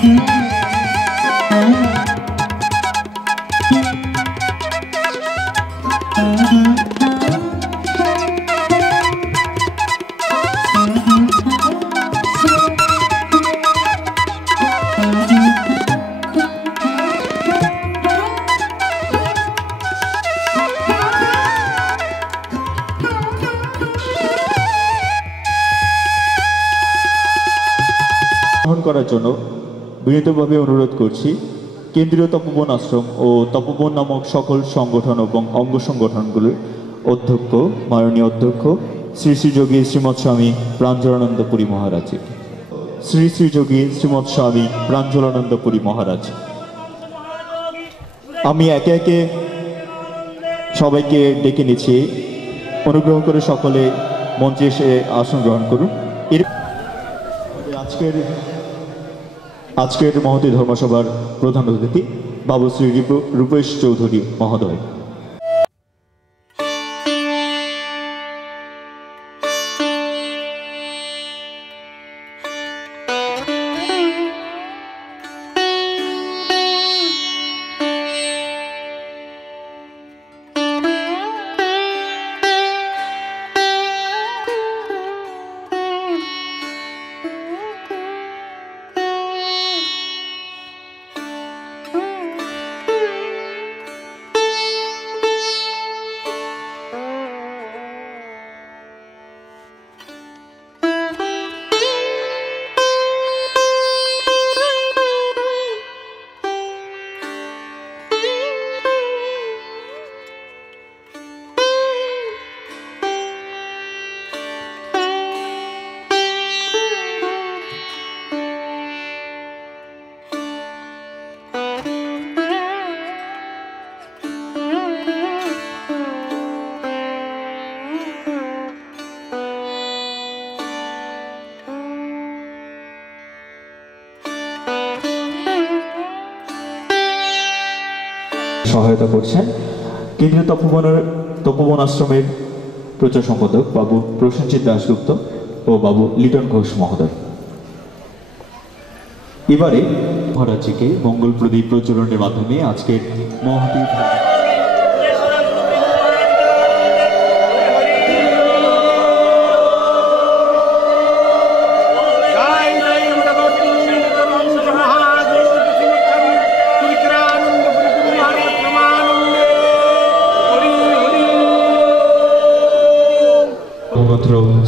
করার জন্য বিনীতভাবে অনুরোধ করছি কেন্দ্রীয় তপোবন আশ্রম ও তপোবন নামক সকল সংগঠন এবং অঙ্গ সংগঠনগুলির অধ্যক্ষ মাননীয় অধ্যক্ষ শ্রী শ্রী যোগী শ্রীমৎ স্বামী প্রাঞ্জলানন্দ পুরী মহারাজ, শ্রী শ্রী যোগী শ্রীমৎ স্বামী প্রাঞ্জলানন্দ পুরী মহারাজ। আমি একে একে সবাইকে ডেকে নিচ্ছি, অনুগ্রহ করে সকলে মঞ্চে এসে আসন গ্রহণ করুন। আজকের মহতী ধর্মসভার প্রধান অতিথি বাবু শ্রী রূপেশ চৌধুরী মহোদয়। সহায়তা করছেন কেন্দ্রীয় তপোবন আশ্রমের প্রচার সম্পাদক বাবু প্রসেনজিৎ দাশগুপ্ত ও বাবু লিটন ঘোষ মহোদয়। এবারে মহারাজজিকে মঙ্গল প্রদীপ প্রজ্বলনের মাধ্যমে আজকের মহতী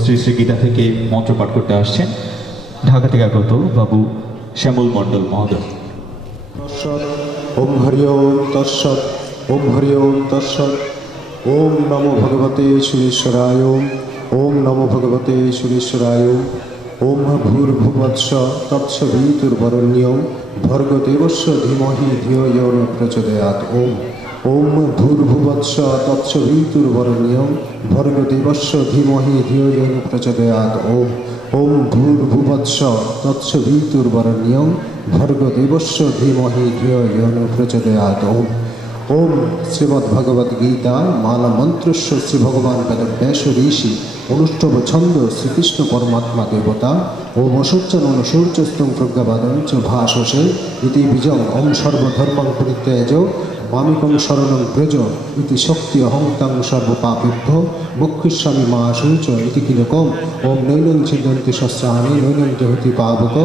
শ্রী শ্রী গীতা থেকে মন্ত্র পাঠ করতে আসছেন ঢাকা থেকে আগত বাবু শ্যামল মণ্ডল মহোদয়। ওম হরি ওম তৎসৎ, ওম হরি ওম তৎসৎ। ওম নমো ভগবতে সুরেশ্বরায়, ওম নমো ভগবতে সুরেশ্বরায়। ওম ভূর্ভুবৎস তৎসবিতুর্বরেণ্যং ভর্গো দেবস্য ধীমহি ধিয়ো ইয়ো ন প্রচোদয়াৎ। ওম ভূর্ভুবৎস তৎসবিতুর্বরেণ্যং ভর্গো দেবস্য ধীমহি ধিয়ো ইয়ো ন প্রচোদয়াৎ। ওম ভূর্ভুবৎস তৎসবিতুর্বরেণ্যং ভর্গো দেবস্য ধীমহি ধিয়ো ইয়ো ন প্রচোদয়াৎ। ওম শ্রীমদ্ভগবদ্গীতা মালা মন্ত্রস্য শ্রী ভগবান বেদব্যাস ঋষি অনুষ্ঠব ছন্দ শ্রীকৃষ্ণ পরমাত্মা দেবতা। ওম অসূর্যন সূর্যস্তং প্রজ্ঞাবাদং চ ভাষসে ইতি বীজং ওম সর্বধর্মং পরিত্যাজ্য মামিকং শরণং ব্রজ ইতি শক্তি অহং তং সর্বপাপেভ্যো মুখ্যস্বামী মা সূচ ইতি কিলকম। ওম নৈনং ছিন্দন্তি শস্যানি নৈনং জহতি পাবক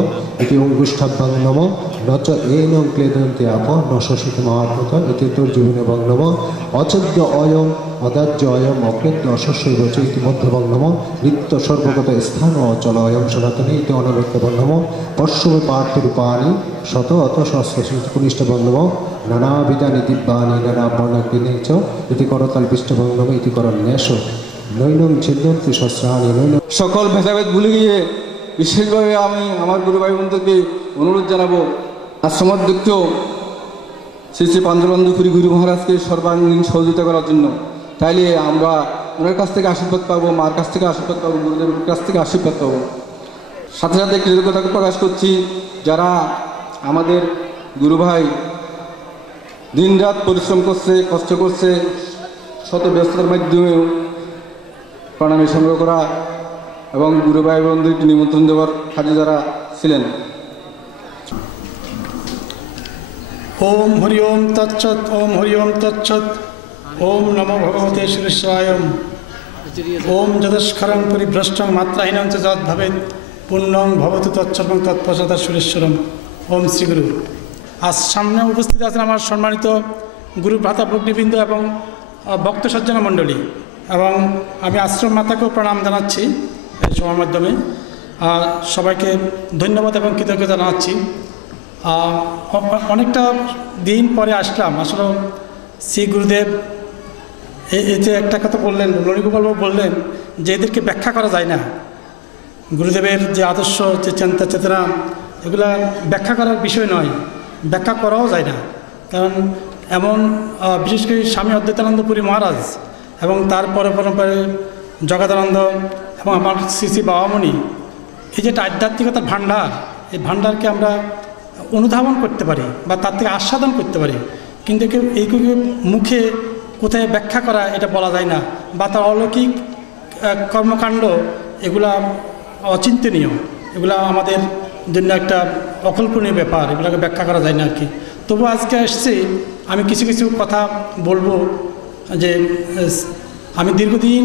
ইতি অঙ্গুষ্ঠাভ্যাং নম ন চ এনং ক্লেদন্তি আপ ন শোষিত মহাত্মত ইতি তর্জুবিনবং নম অচদ্য অয়ং অদাজ্য অয়ম অক্লেদ্য অশস্যৈব চ ইতি মধ্যবং নম নিত্য সর্বগত স্থান অচল অয়ম সনাতনী ইতি অনবদ্যবং নম পশ্যমে পার্থরূপাণি শত অত সহস্রকনিষ্ঠবং নম নানাবিধানি দিব্যানি নানা বর্ণাগ্নি চ ইতি করতাল পৃষ্ঠবং নম ইতি করন্যাস নৈনং ছিন্দন্তি শস্যানি নৈনং। সকল ভেদাভেদ ভুলে গিয়ে বিশেষভাবে আমি আমার গুরু ভাই বোনদেরকে অনুরোধ জানাবো আশ্রমাধ্যক্ষ শ্রী শ্রী প্রাঞ্জলানন্দ পুরী গুরু মহারাজকে সর্বাঙ্গীন সহযোগিতা করার জন্য। তাইলে আমরা ওনার কাছ থেকে আশীর্বাদ পাবো, মার কাছ থেকে আশীর্বাদ পাবো, গুরুদেবের কাছ থেকে আশীর্বাদ পাবো। সাথে সাথে কৃতজ্ঞতা প্রকাশ করছি যারা আমাদের গুরু ভাই দিনরাত পরিশ্রম করছে, কষ্ট করছে, শত ব্যস্ততার মাধ্যমেও প্রণামী সংগ্রহ করা এবং গুরু ভাই বোনদেরকে নিমন্ত্রণ দেওয়ার কাজে যারা ছিলেন। ওম হরি ওম তৎসৎ ওম হরি ওম তৎসৎ ওম নমো ভগবতে শ্রীশ্রায় ওম যদস্করং পরিভ্রষ্টং মাত্রাহীনং চ যৎ ভবেৎ পুণ্যং ভবতু তৎসর্বং তৎপ্রসাদা সুরেশ্বরম। ওম শ্রীগুরু। আজ সামনে উপস্থিত আছেন আমার সম্মানিত গুরু ভ্রাতা ভগ্নীবৃন্দ এবং ভক্ত সজ্জনা মণ্ডলী, এবং আমি আশ্রম মাতাকেও প্রণাম জানাচ্ছি এই সভার মাধ্যমে। সবাইকে ধন্যবাদ এবং কৃতজ্ঞতা জানাচ্ছি। অনেকটা দিন পরে আসলাম। আসলে শ্রী গুরুদেব এই যে একটা কথা বললেন, ললিগোপালবাবু বললেন যে এদেরকে ব্যাখ্যা করা যায় না। গুরুদেবের যে আদর্শ, যে চিন্তা চেতনা, এগুলা ব্যাখ্যা করার বিষয় নয়, ব্যাখ্যা করাও যায় না। কারণ এমন বিশেষ করে স্বামী অদ্বৈতানন্দ পুরী মহারাজ এবং তার পরম্পরায় জগদানন্দ এবং আমার শ্রী শ্রী বাবামণি, এই যে আধ্যাত্মিকতার ভাণ্ডার, এই ভাণ্ডারকে আমরা অনুধাবন করতে পারি বা তার থেকে আস্বাদন করতে পারি, কিন্তু এইগুলো মুখে কোথায় ব্যাখ্যা করা এটা বলা যায় না, বা তার অলৌকিক কর্মকাণ্ড এগুলা অচিন্তনীয়, এগুলা আমাদের জন্য একটা অকল্পনীয় ব্যাপার, এগুলোকে ব্যাখ্যা করা যায় না আর কি। তবু আজকে এসছি, আমি কিছু কিছু কথা বলবো। যে আমি দীর্ঘদিন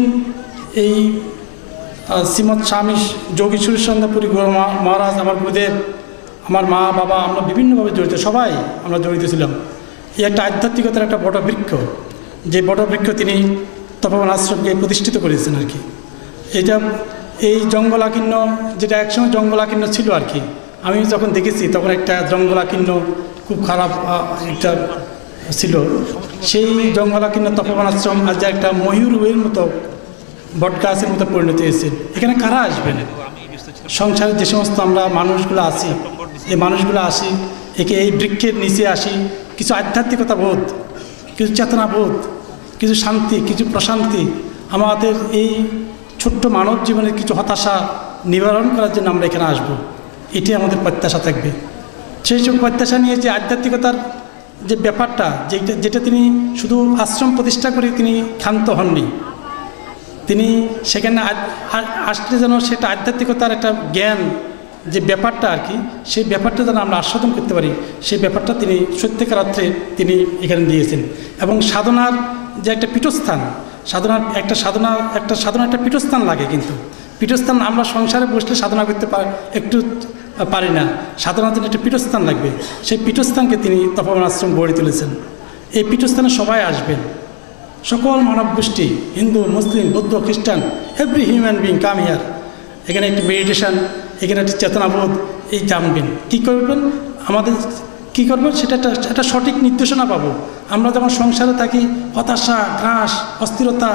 এই শ্রীমৎ স্বামী যোগী সুরেশচন্দ্র পুরী গুরু মহারাজ, আমার গুরুদেব, আমার মা বাবা, আমরা বিভিন্নভাবে জড়িত, সবাই আমরা জড়িত ছিলাম। এই একটা আধ্যাত্মিকতার একটা বট বৃক্ষ, যে বট বৃক্ষ তিনি তপবন আশ্রমকে প্রতিষ্ঠিত করেছেন আর কি। এটা এই জঙ্গলাকীর্ণ, যেটা একসময় জঙ্গলাকীর্ণ ছিল আর কি, আমি যখন দেখেছি তখন একটা জঙ্গলাকীর্ণ খুব খারাপ একটা ছিল। সেই জঙ্গলাকীর্ণ তপবন আশ্রম আজ একটা ময়ূরের মতো বট গাছের মতো পরিণত হয়েছে। এখানে কারা আসবেন? সংসারের যে সমস্ত আমরা মানুষগুলো আছি, এই মানুষগুলো আসি, একে এই বৃক্ষের নিচে আসি, কিছু আধ্যাত্মিকতা বোধ, কিছু চেতনা বোধ, কিছু শান্তি, কিছু প্রশান্তি, আমাদের এই ছোট্ট মানব জীবনের কিছু হতাশা নিবারণ করার জন্য আমরা এখানে আসব। এটি আমাদের প্রত্যাশা থাকবে। সেই সব প্রত্যাশা নিয়ে যে আধ্যাত্মিকতার যে ব্যাপারটা, যেটা তিনি শুধু আশ্রম প্রতিষ্ঠা করে তিনি ক্ষান্ত হননি, তিনি সেখানে আসলে যেন সেটা আধ্যাত্মিকতার একটা জ্ঞান যে ব্যাপারটা আর কি, সেই ব্যাপারটা যেন আমরা আস্বাদন করতে পারি, সেই ব্যাপারটা তিনি সত্যিকার অর্থে তিনি এখানে দিয়েছেন। এবং সাধনার যে একটা পীঠস্থান, একটা সাধনা পীঠস্থান লাগে, কিন্তু পীঠস্থান আমরা সংসারে বসলে সাধনা করতে পারি না, সাধনার জন্য একটা পীঠস্থান লাগবে। সেই পীঠস্থানকে তিনি তপবন আশ্রম গড়ে তুলেছেন। এই পীঠস্থানে সবাই আসবেন, সকল মানব গোষ্ঠী, হিন্দু, মুসলিম, বৌদ্ধ, খ্রিস্টান, every human being come here. এখানে একটি মেডিটেশন, এখানে একটি চেতনাবোধ এই জানবেন। কী করবেন, আমাদের কী করবেন সেটা একটা সঠিক নির্দেশনা পাবো। আমরা যখন সংসারে থাকি, হতাশা, গ্রাস, অস্থিরতা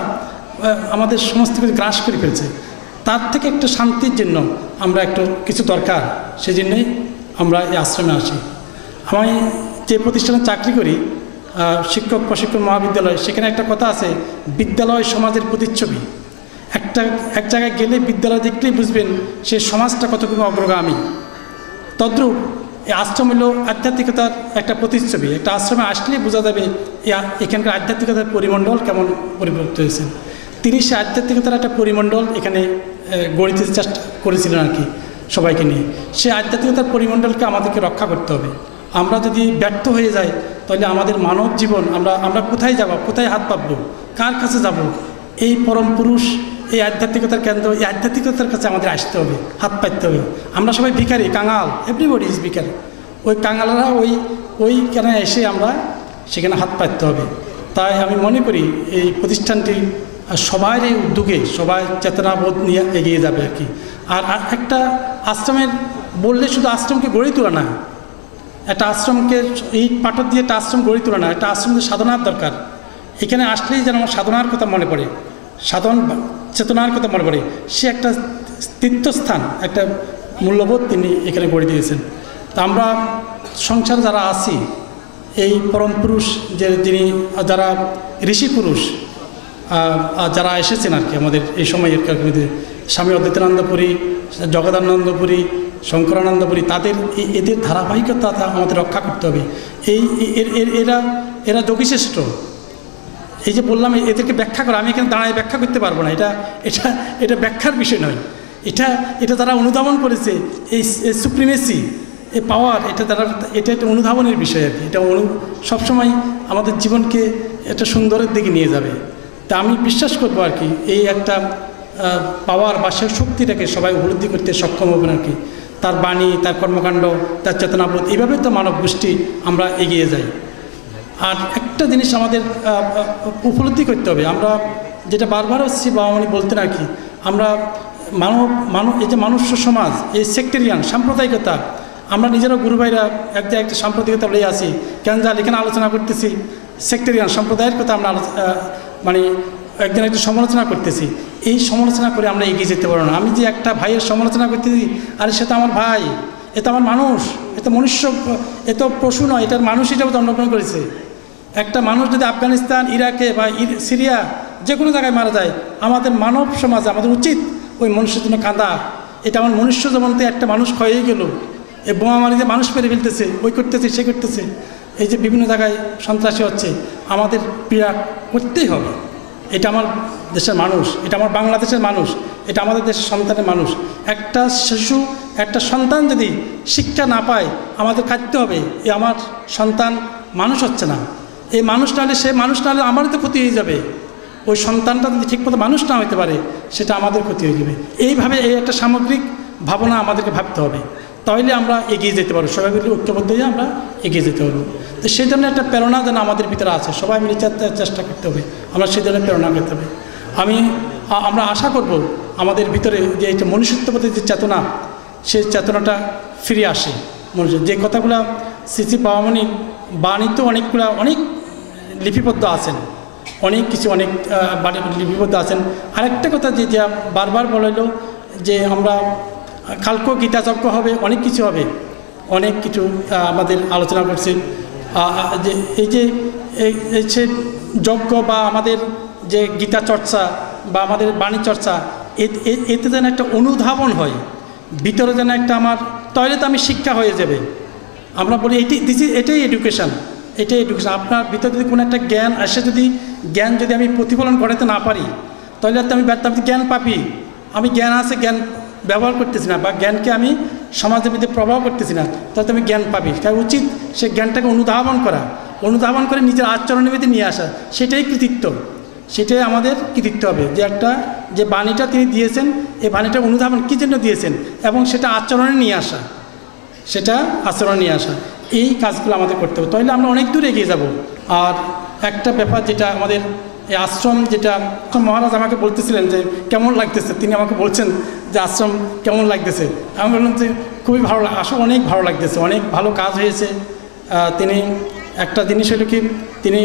আমাদের সমস্ত কিছু গ্রাস করে ফেলছে, তার থেকে একটা শান্তির জন্য আমরা কিছু দরকার, সেই জন্যই আমরা এই আশ্রমে আসি। আমি যে প্রতিষ্ঠানে চাকরি করি, শিক্ষক প্রশিক্ষণ মহাবিদ্যালয়, সেখানে একটা কথা আছে, বিদ্যালয় সমাজের প্রতিচ্ছবি। এক জায়গায় গেলে বিদ্যালয় দেখলেই বুঝবেন সে সমাজটা কতটুকু অগ্রগামী। তদ্রূপ এই আশ্রম হলো আধ্যাত্মিকতার একটা প্রতিচ্ছবি। একটা আশ্রমে আসলেই বোঝা যাবে এখানকার আধ্যাত্মিকতার পরিমণ্ডল কেমন পরিবর্তিত হয়েছে। তিনি সে আধ্যাত্মিকতার একটা পরিমণ্ডল এখানে গড়ে তুলতে চেষ্টা করেছিলেন আর কি, সবাইকে নিয়ে। সে আধ্যাত্মিকতার পরিমণ্ডলকে আমাদেরকে রক্ষা করতে হবে। আমরা যদি ব্যর্থ হয়ে যাই, তাহলে আমাদের মানব জীবন আমরা কোথায় যাব, কোথায় হাত পাতবো, কার কাছে যাব? এই পরম পুরুষ, এই আধ্যাত্মিকতার কেন্দ্র, এই আধ্যাত্মিকতার কাছে আমাদের আসতে হবে, হাত পাততে হবে। আমরা সবাই ভিখারি, কাঙাল, এভরিবডি ইজ ভিখারি। ওই কাঙালরা ওইখানে এসে আমরা সেখানে হাত পাততে হবে। তাই আমি মনে করি এই প্রতিষ্ঠানটি সবার এই উদ্যোগে, সবাই চেতনাবোধ নিয়ে এগিয়ে যাবে আর কি। আর একটা আশ্রমের বললে শুধু আশ্রমকে গড়ে তোলা না, একটা আশ্রমকে ইট পাথর দিয়ে একটা আশ্রম গড়ে তোলা না, একটা আশ্রমকে সাধনার দরকার। এখানে আসলেই যেন আমার সাধনার কথা মনে পড়ে, সাধন চেতনার কথা মনে পড়ে। সে একটা তীর্থস্থান, একটা মূল্যবোধ তিনি এখানে গড়ে দিয়েছেন। তা আমরা সংসার যারা আছি, এই পরম পুরুষ যারা ঋষি পুরুষ যারা এসেছেন আর কি আমাদের এই সময়ের মধ্যে, স্বামী অদ্বৈতানন্দ পুরী, জগদানন্দ পুরী, শঙ্করানন্দ পুরী, এদের ধারাবাহিকতা আমাদের রক্ষা করতে হবে। এরা যোগীশ্রেষ্ঠ। এই যে বললাম, এদেরকে ব্যাখ্যা করা, আমি এখানে দাঁড়ায় ব্যাখ্যা করতে পারবো না, এটা ব্যাখ্যার বিষয় নয়। এটা তারা অনুধাবন করেছে, এই সুপ্রিমেসি, এই পাওয়ার এটা দ্বারা এটা একটা অনুধাবনের বিষয় আর কি। এটা সবসময় আমাদের জীবনকে একটা সুন্দরের দিকে নিয়ে যাবে। তা আমি বিশ্বাস করবো আর কি এই একটা পাওয়ার বা সে শক্তিটাকে সবাই উপলব্ধি করতে সক্ষম হবেন আর কি। তার বাণী, তার কর্মকাণ্ড, তার চেতনাবোধ, এইভাবে তো মানব গোষ্ঠী আমরা এগিয়ে যাই। আর একটা জিনিস আমাদের উপলব্ধি করতে হবে, আমরা যেটা বারবার হচ্ছে বাবা মনি বলতেন আর কি, আমরা এই যে মানুষ্য সমাজ, এই সেক্টেরিয়ান সাম্প্রদায়িকতা, আমরা নিজেরা গুরু ভাইরা একটা সাম্প্রদায়িকতা বলে আসি কেন জাল এখানে আলোচনা করতেছি সেক্টেরিয়ান সম্প্রদায়ের কথা আমরা মানে একদিন একটা সমালোচনা করতেছি। এই সমালোচনা করে আমরা এগিয়ে যেতে পারবো না। আমি যে একটা ভাইয়ের সমালোচনা করতেছি, আরে সে তো আমার ভাই, এ তো আমার মানুষ, এ তো মনুষ্য, এ তো পশু নয়, এটার মানুষ হিসাবে জন্মগ্রহণ করেছে। একটা মানুষ যদি আফগানিস্তান, ইরাকে বা সিরিয়া যে কোনো জায়গায় মারা যায়, আমাদের মানব সমাজে আমাদের উচিত ওই মনুষ্যের জন্য কাঁদা। এটা আমার মনুষ্য জীবনতে একটা মানুষ ক্ষয়ে গেল, এই বোমা মারিতে মানুষ মেরে ফেলতেছে, ওই করতেছে সে করতেছে, এই যে বিভিন্ন জায়গায় সন্ত্রাসী হচ্ছে, আমাদের পীড়া করতেই হবে। এটা আমার দেশের মানুষ, এটা আমার বাংলাদেশের মানুষ, এটা আমাদের দেশের সন্তানের মানুষ। একটা শিশু, একটা সন্তান যদি শিক্ষা না পায়, আমাদের কাটতে হবে এই আমার সন্তান মানুষ হচ্ছে না। এই মানুষ না হলে, সে মানুষ না হলে আমারই তো ক্ষতি হয়ে যাবে। ওই সন্তানটা যদি ঠিকমতো মানুষ না হতে পারে, সেটা আমাদের ক্ষতি হয়ে যাবে। এইভাবে এই একটা সামগ্রিক ভাবনা আমাদেরকে ভাবতে হবে, তাহলে আমরা এগিয়ে যেতে পারবো। সবাই মিলে ঐক্যবদ্ধ হয়ে আমরা এগিয়ে যেতে পারবো। তো সেই ধরনের একটা প্রেরণা যেন আমাদের ভিতরে আছে, সবাই মিলে চেষ্টা করতে হবে, আমরা সেই ধরনের প্রেরণা করতে হবে। আমরা আশা করব আমাদের ভিতরে যে এটা মনুষ্যত্ববোধের যে চেতনা, সেই চেতনাটা ফিরে আসে। যে কথাগুলো শ্রী বাবা মনির বাণীতে অনেক লিপিবদ্ধ আছেন, অনেক কিছু অনেক লিপিবদ্ধ আছেন। আরেকটা কথা যে বারবার বলাইল যে আমরা কালকেও গীতাযজ্ঞ হবে, অনেক কিছু হবে, অনেক কিছু আমাদের আলোচনা করছে। যে এই যে যজ্ঞ বা আমাদের যে গীতা চর্চা বা আমাদের বাণী চর্চা, এতে যেন একটা অনুধাবন হয় ভিতরে, যেন একটা আমার তাহলে তো আমি শিক্ষা হয়ে যাবে। আমরা বলি এটাই এডুকেশান, এটাই এডুকেশান। আপনার ভিতরে যদি কোনো একটা জ্ঞান আসে, জ্ঞান যদি আমি প্রতিফলন করাতে না পারি, তাহলে তো আমি জ্ঞান পাবি, আমি জ্ঞান আছে, জ্ঞান ব্যবহার করতেছি না, বা জ্ঞানকে আমি সমাজের মধ্যে প্রভাব করতেছি না, তাহলে আমি জ্ঞান পাবি। তাই উচিত সে জ্ঞানটাকে অনুধাবন করে নিজের আচরণের মধ্যে নিয়ে আসা, সেটাই কৃতিত্ব, সেটাই আমাদের কৃতিত্ব হবে। যে বাণীটা তিনি দিয়েছেন, এই বাণীটা অনুধাবন কী জন্য দিয়েছেন, এবং সেটা আচরণে নিয়ে আসা, এই কাজগুলো আমাদের করতে হবে, তাহলে আমরা অনেক দূর এগিয়ে যাব। আর একটা ব্যাপার যেটা আমাদের এই আশ্রম, যেটা মহারাজ আমাকে বলতেছিলেন যে কেমন লাগতেছে, তিনি আমাকে বলছেন যে আশ্রম কেমন লাগতেছে, আমি বললাম যে খুবই ভালো, আসলে অনেক ভালো লাগতেছে, অনেক ভালো কাজ হয়েছে। তিনি একটা জিনিস হলো কি, তিনি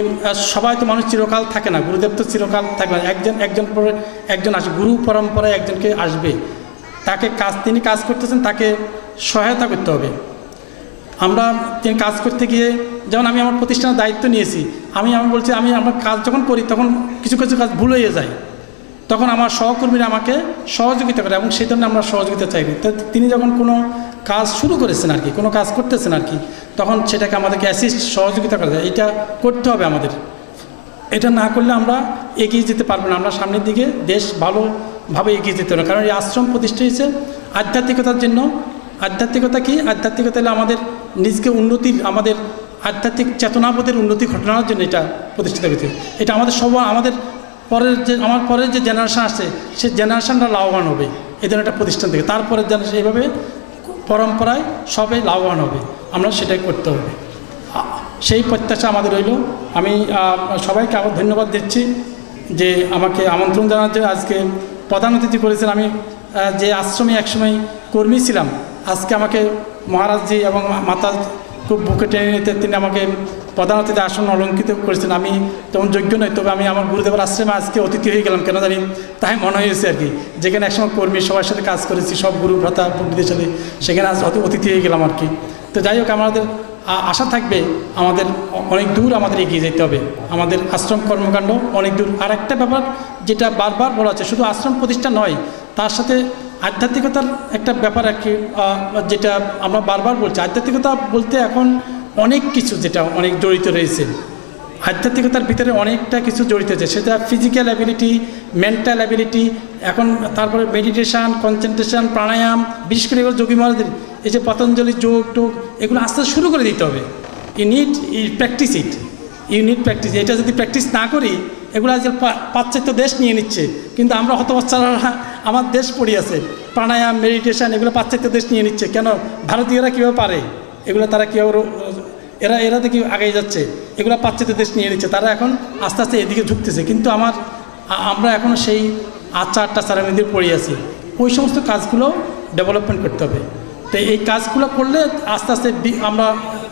সবাই তো মানুষ চিরকাল থাকে না, গুরুদেব তো চিরকাল থাকে না, একজন পরে একজন আসে, গুরু পরম্পরায় একজনকে আসবে, তাকে তিনি কাজ করতেছেন, তাকে সহায়তা করতে হবে। তিনি কাজ করতে গিয়ে, যেমন আমি আমার প্রতিষ্ঠানের দায়িত্ব নিয়েছি, আমি বলছি আমার কাজ যখন করি তখন কিছু কাজ ভুল হয়ে যায়, তখন আমার সহকর্মীরা আমাকে সহযোগিতা করে, এবং সেই জন্য আমরা সহযোগিতা চাই। তো তিনি যখন কোনো কাজ শুরু করেছেন আর কি, কোনো কাজ করতেছেন আর কি, তখন সেটাকে আমাদেরকে সহযোগিতা করা যায়, এটা করতে হবে আমাদের। এটা না করলে আমরা এগিয়ে যেতে পারবো না, আমরা সামনের দিকে দেশ ভালোভাবে এগিয়ে যেতে পারবো। কারণ এই আশ্রম প্রতিষ্ঠা হয়েছে আধ্যাত্মিকতার জন্য। আধ্যাত্মিকতা কি? আধ্যাত্মিকতা হলে আমাদের নিজকে উন্নতির, আমাদের আধ্যাত্মিক চেতনাবোধের উন্নতি ঘটানোর জন্য এটা প্রতিষ্ঠিত হয়েছে। এটা আমাদের পরের যে জেনারেশন আসছে, সেই জেনারেশনটা লাভবান হবে এই ধরনের একটা প্রতিষ্ঠান থেকে। তারপরের জেনারেশন এইভাবে পরম্পরায় সবাই লাভবান হবে, আমরা সেটাই করতে হবে, সেই প্রত্যাশা আমাদের রইল। আমি সবাইকে আবার ধন্যবাদ দিচ্ছি যে আমাকে আমন্ত্রণ জানার জন্য আজকে প্রধান অতিথি করেছেন। আমি যে আশ্রমে একসময় কর্মী ছিলাম, আজকে আমাকে মহারাজজি এবং মাতা খুব বুকে টেনে নিতে তিনি আমাকে প্রধান অতিথি আসন অলঙ্কৃত করেছেন। আমি তেমন যোগ্য নই, তবে আমি আমার গুরুদেবের আশ্রমে আজকে অতিথি হয়ে গেলাম, কেন জানি তাই মনে হয়েছে আর কি। যেখানে একসময় কর্মী সবার সাথে কাজ করেছি, সব গুরু ভ্রাতা পণ্ডিতের সাথে, সেখানে আজ অতিথি হয়ে গেলাম আর কি। তো যাই হোক, আমাদের আশা থাকবে আমাদের অনেক দূর আমাদের এগিয়ে যেতে হবে, আমাদের আশ্রম কর্মকাণ্ড অনেক দূর। আর একটা ব্যাপার যেটা বারবার বলা হচ্ছে, শুধু আশ্রম প্রতিষ্ঠা নয়, তার সাথে আধ্যাত্মিকতার একটা ব্যাপার আর কি, যেটা আমরা বারবার বলছি। আধ্যাত্মিকতা বলতে এখন অনেক কিছু যেটা অনেক জড়িত রয়েছে, আধ্যাত্মিকতার ভিতরে অনেকটা কিছু জড়িত আছে, সেটা ফিজিক্যাল অ্যাবিলিটি, মেন্টাল অ্যাবিলিটি, এখন তারপরে মেডিটেশান, কনসেন্ট্রেশন, প্রাণায়াম, বিশেষ করে এগুলো যোগী মহারাজদের এই যে পতঞ্জলি যোগ টোগ এগুলো আস্তে আস্তে শুরু করে দিতে হবে। You need practice it, you need practice. এটা যদি প্র্যাকটিস না করি, এগুলো আজকাল পাশ্চাত্য দেশ নিয়ে নিচ্ছে, কিন্তু আমরা হতবাচ্চারা আমার দেশ পড়ে আছে। প্রাণায়াম, মেডিটেশান এগুলো পাশ্চাত্য দেশ নিয়ে নিচ্ছে। কেন? ভারতীয়রা কীভাবে পারে এগুলো, তারা কীভাবে এরা দেখি আগে যাচ্ছে, এগুলো পাশ্চাত্য দেশ নিয়ে নিচ্ছে, তারা এখন আস্তে আস্তে এদিকে ঝুঁকতেছে। কিন্তু আমরা এখনও সেই আচার টাচারের মধ্যে পড়ে আছি। ওই সমস্ত কাজগুলো ডেভেলপমেন্ট করতে হবে। তো এই কাজগুলো করলে আস্তে আস্তে আমরা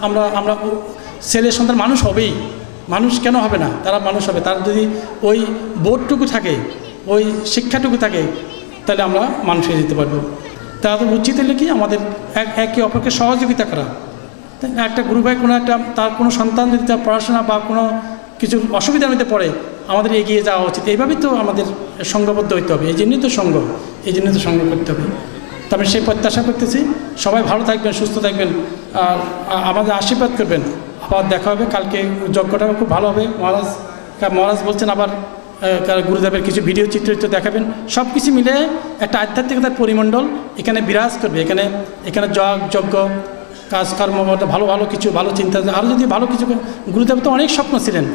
আমরা আমরা ছেলে সন্তান মানুষ হবেই। মানুষ কেন হবে না? তারা মানুষ হবে। তার যদি ওই বোধটুকু থাকে, ওই শিক্ষাটুকু থাকে, তাহলে আমরা মানুষ হয়ে যেতে পারবো। তাদের উচিত হলে কি আমাদের একে অপরকে সহযোগিতা করা। একটা গুরু ভাই কোনো একটা তার কোনো সন্তান যদি তার পড়াশোনা বা কোনো কিছু অসুবিধার মধ্যে পড়ে, আমাদের এগিয়ে যাওয়া উচিত। এইভাবেই তো আমাদের সঙ্গবদ্ধ হইতে হবে। এই জন্যই তো সঙ্গ, এই জন্যই তো সঙ্গ করতে হবে। তো আমি সেই প্রত্যাশা করতেছি সবাই ভালো থাকবেন, সুস্থ থাকবেন, আর আমাদের আশীর্বাদ করবেন। আবার দেখা হবে কালকে, যজ্ঞটা খুব ভালো হবে। মহারাজ বলছেন আবার গুরুদেবের কিছু ভিডিও চিত্র দেখাবেন। সব কিছু মিলে একটা আধ্যাত্মিকতার পরিমণ্ডল এখানে বিরাজ করবে। এখানে যজ্ঞ, কাজকর্ম, ভালো ভালো কিছু, ভালো চিন্তা, আরও যদি ভালো কিছু। গুরুদেব তো অনেক স্বপ্ন ছিলেন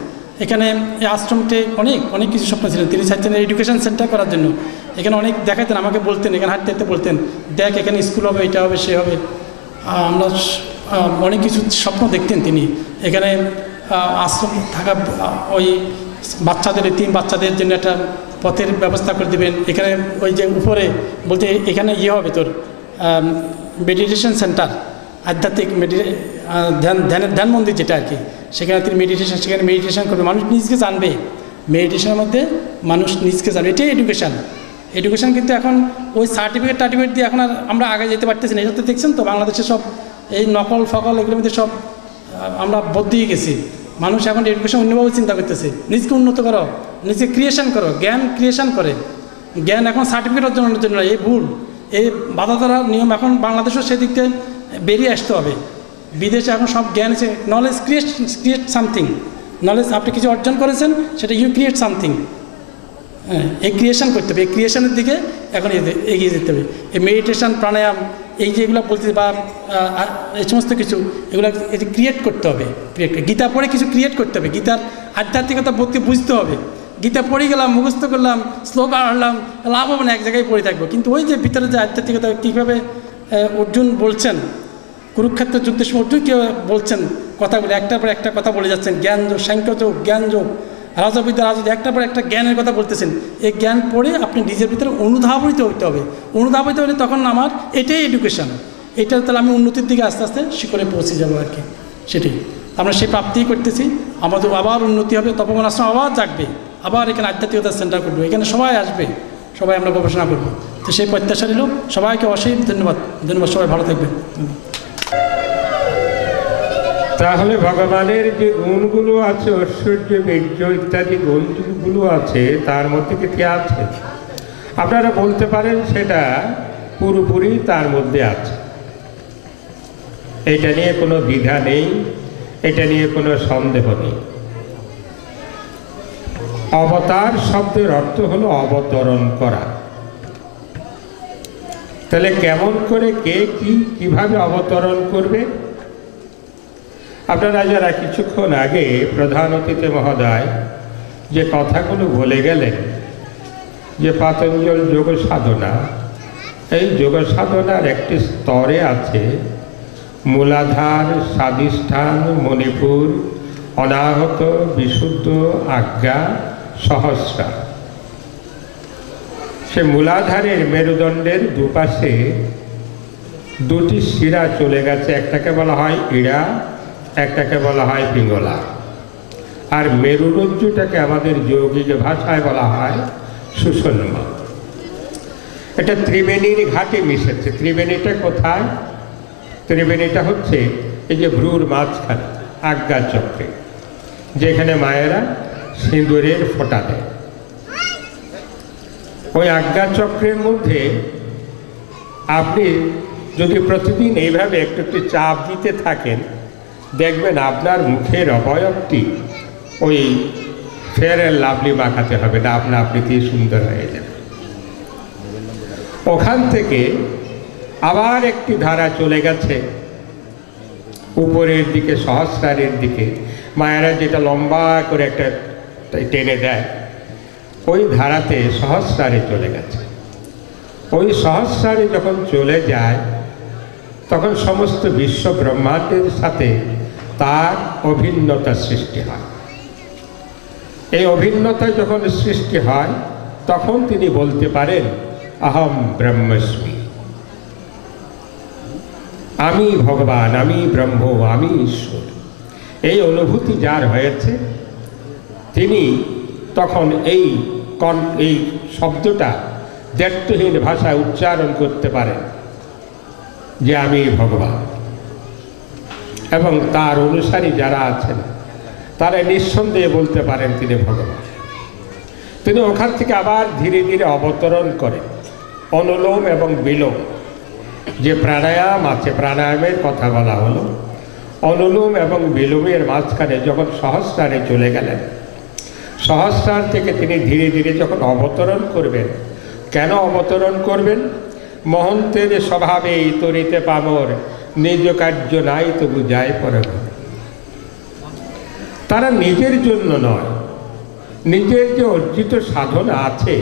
এখানে, এই আশ্রমতে অনেক কিছু স্বপ্ন ছিলেন। তিনি চাইছেন এডুকেশন সেন্টার করার জন্য। এখানে অনেক দেখাতেন, আমাকে বলতেন, এখানে হাঁটতে হাঁটতে বলতেন, দেখ এখানে স্কুল হবে, এটা হবে, সে হবে। আমরা অনেক কিছু স্বপ্ন দেখতেন তিনি। এখানে আশ্রম থাকা ওই বাচ্চাদের, এতিম বাচ্চাদের জন্য একটা পথের ব্যবস্থা করে দেবেন। এখানে ওই যে উপরে বলতে এখানে হবে তোর মেডিটেশন সেন্টার, আধ্যাত্মিক ধ্যান মন্দির যেটা আর কি, সেখানে তিনি সেখানে মেডিটেশন করবে। মানুষ নিজকে জানবে, মেডিটেশনের মধ্যে মানুষ নিজকে জানবে। এটাই এডুকেশন। কিন্তু এখন ওই সার্টিফিকেট দিয়ে এখন আর আমরা আগে যেতে পারতেছি না। এটা তো দেখছেন তো, বাংলাদেশে সব এই নকল ফকল এগুলোর মধ্যে সব আমরা বদলিয়ে গেছি। মানুষ এখন এডুকেশন অন্যভাবে চিন্তা করতেছে। নিজকে উন্নত করো, নিজকে ক্রিয়েশন করো, জ্ঞান ক্রিয়েশন করে। জ্ঞান এখন সার্টিফিকেট অর্জনের জন্য, এই ভুল, এই বাধা ধরা নিয়ম এখন বাংলাদেশও সেদিক থেকে বেরিয়ে আসতে হবে। বিদেশে এখন সব জ্ঞান আছে, নলেজ ক্রিয়েট সামথিং। নলেজ আপনি কিছু অর্জন করেছেন, সেটা ইউ ক্রিয়েট সামথিং। হ্যাঁ, এই ক্রিয়েশন করতে হবে। এই ক্রিয়েশনের দিকে এখন এগিয়ে যেতে হবে। এই মেডিটেশন, প্রাণায়াম, এই যে এগুলো বলতে বা এই সমস্ত কিছু, এগুলো ক্রিয়েট করতে হবে। গীতা পড়ে কিছু ক্রিয়েট করতে হবে। গীতার আধ্যাত্মিকতা বুঝতে হবে। গীতা পড়ে গেলাম, মুখস্থ করলাম, শ্লোক আনলাম, লাভ হবে না, এক জায়গায় পড়ে থাকবো। কিন্তু ওই যে ভিতরে যে আধ্যাত্মিকতা, কীভাবে অর্জুন বলছেন কুরুক্ষেত্র যুদ্ধের সময়, অর্জুন কীভাবে বলছেন কথাগুলো, একটার পর একটা কথা বলে যাচ্ছেন। জ্ঞানযোগ, সাংখ্যযোগ, জ্ঞানযোগ, রাজবিদ্যা, একটা পর একটা জ্ঞানের কথা বলতেছেন। এই জ্ঞান পড়ে আপনি নিজের ভিতরে অনুধাবিত হইতে হবে। অনুধাবিত হলে তখন আমার এটাই এডুকেশন। এটা তাহলে আমি উন্নতির দিকে আস্তে আস্তে শিখরে পৌঁছে যাবো আর কি। সেটাই আমরা সেই প্রাপ্তিই করতেছি। আমাদের আবার উন্নতি হবে, তপবন আশ্রম আবার জাগবে, আবার এখানে আধ্যাত্মিকতার সেন্টার করবো, এখানে সবাই আসবে, সবাই আমরা গবেষণা করবো। তো সেই প্রত্যাশা নিল। সবাইকে অসীম ধন্যবাদ। সবাই ভালো থাকবেন। তাহলে ভগবানের যে গুণগুলো আছে, ঐশ্বর্য, বীর্য ইত্যাদি গুণগুলো আছে, তার মধ্যে কি আছে? আপনারা বলতে পারেন সেটা পুরোপুরি তার মধ্যে আছে। এটা নিয়ে কোনো দ্বিধা নেই, এটা নিয়ে কোনো সন্দেহ নেই। অবতার শব্দের অর্থ হলো অবতরণ করা। তাহলে কেমন করে কে কিভাবে অবতরণ করবে? আপনারা যারা কিছুক্ষণ আগে প্রধান অতিথি মহোদয় যে কথাগুলো বলে গেলেন, যে পাতঞ্জল যোগ সাধনা, এই যোগ সাধনার একটি স্তরে আছে মূলাধার, স্বাধিষ্ঠান, মণিপুর, অনাহত, বিশুদ্ধ, আজ্ঞা, সহস্রা। সে মূলাধারের মেরুদণ্ডের দুপাশে দুটি শিরা চলে গেছে। একটাকে বলা হয় ইড়া, একটাকে বলা হয় পিঙ্গলা। আর মেরুরজ্জুটাকে আমাদের যৌগিক ভাষায় বলা হয় সুষুম্ন। এটা ত্রিবেণীর ঘাটে মিশেছে। ত্রিবেণীটা কোথায়? ত্রিবেণীটা হচ্ছে এই যে ভ্রুর মাঝখানে আজ্ঞা চক্রে, যেখানে মায়েরা সিঁদুরের ফোঁটা দেয়। ওই আজ্ঞা চক্রের মধ্যে আপনি যদি প্রতিদিন এইভাবে একটু একটু চাপ দিতে থাকেন, দেখবেন আপনার মুখের অবয়বটি ওই ফেয়ার অ্যান্ড লাভলি মাখাতে হবে না, আপনা আপনিতেই সুন্দর হয়ে যাবে। ওখান থেকে আবার একটি ধারা চলে গেছে উপরের দিকে, সহস্রারের দিকে। মায়েরা যেটা লম্বা করে একটা টেনে দেয়, ওই ধারাতে সহস্রারে চলে গেছে। ওই সহস্রারে যখন চলে যায় তখন সমস্ত বিশ্ব ব্রহ্মাণ্ডের সাথে তার অভিন্নতা সৃষ্টি হয়। এই অভিন্নতা যখন সৃষ্টি হয় তখন তিনি বলতে পারেন অহম ব্রহ্মস্মি, আমি ভগবান, আমি ব্রহ্ম, আমি ঈশ্বর। এই অনুভূতি যার হয়েছে তিনি তখন এই শব্দটা দ্ব্যর্থহীন ভাষায় উচ্চারণ করতে পারেন যে আমি ভগবান। এবং তার অনুসারী যারা আছেন তারা নিঃসন্দেহে বলতে পারেন তিনি ভগবান। তিনি ওখান থেকে আবার ধীরে ধীরে অবতরণ করেন। অনুলোম এবং বিলোম যে প্রাণায়াম আছে, প্রাণায়ামের কথা বলা হলো, অনুলোম এবং বিলোমের মাঝখানে যখন সহস্রারে চলে গেলেন, সহস্রার থেকে তিনি ধীরে ধীরে যখন অবতরণ করবেন, কেন অবতরণ করবেন? মহন্তের স্বভাবে তরিতে পামর, নিজ কার্য নাই তবু যায় পরে। তারা নিজের জন্য নয়, নিজের যে অর্জিত সাধনা আছে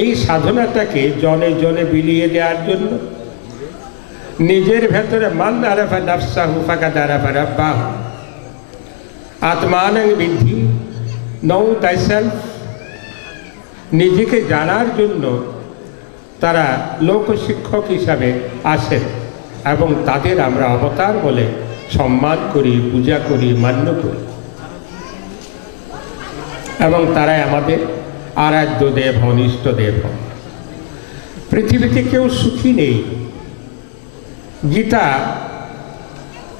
এই সাধনাটাকে জনে জনে বিলিয়ে দেওয়ার জন্য, নিজের ভেতরে মান আরাফা নাফসাহু ফাকাদ আরাফা রাব্বাহু, আত্মানং বিদ্ধি নও thyself, নিজেকে জানার জন্য তারা লোকশিক্ষক হিসাবে আসেন এবং তাদের আমরা অবতার বলে সম্মান করি, পূজা করি, মান্য করি। এবং তারাই আমাদের আরাধ্য দেব হন, ইষ্ট দেব হন। পৃথিবীতে কেউ সুখী নেই। গীতা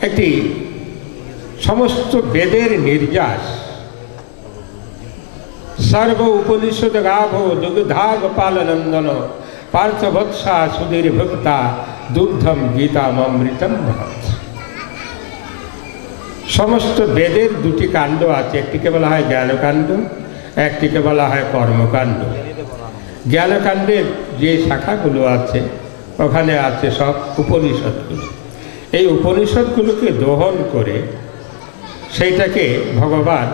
একটি সমস্ত বেদের নির্যাস। সর্ব উপনিষদ গাভ দুগ্ধা গোপালনন্দন পার্থবৎসা সুধীর ভক্তা দুগ্ধম গীতামৃতম ভবৎ। সমস্ত বেদের দুটি কাণ্ড আছে, একটিকে বলা হয় জ্ঞানকাণ্ড, একটিকে বলা হয় কর্মকাণ্ড। জ্ঞানকাণ্ডের যে শাখাগুলো আছে ওখানে আছে সব উপনিষদগুলো। এই উপনিষদগুলোকে দহন করে সেইটাকে ভগবান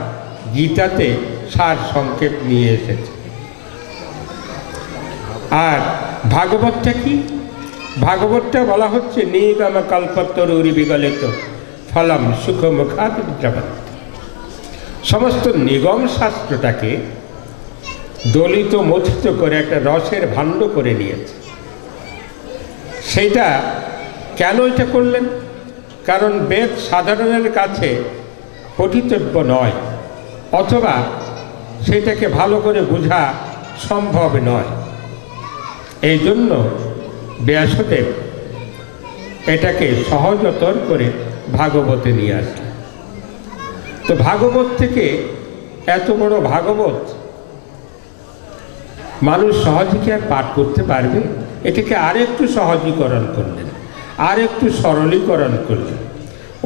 গীতাতে সার সংক্ষেপ নিয়ে এসেছে। আর ভাগবতটা কি? ভাগবতটা বলা হচ্ছে নিগম কল্পতরুরি বিগলিত ফলম সুখ মুখাত জগৎ। সমস্ত নিগম শাস্ত্রটাকে দলিত মথিত করে একটা রসের ভাণ্ড করে নিয়েছে। সেইটা কেন এটা করলেন? কারণ বেদ সাধারণের কাছে পঠিতব্য নয়, অথবা সেটাকে ভালো করে বোঝা সম্ভব নয়। এই জন্য ব্যাসদেব এটাকে সহজতর করে ভাগবতে নিয়ে আসলেন। তো ভাগবত থেকে এত বড় ভাগবত মানুষ সহজে কি আর পাঠ করতে পারবে? এটাকে আরেকটু সহজীকরণ করলেন, আরেকটু সরলীকরণ করলেন।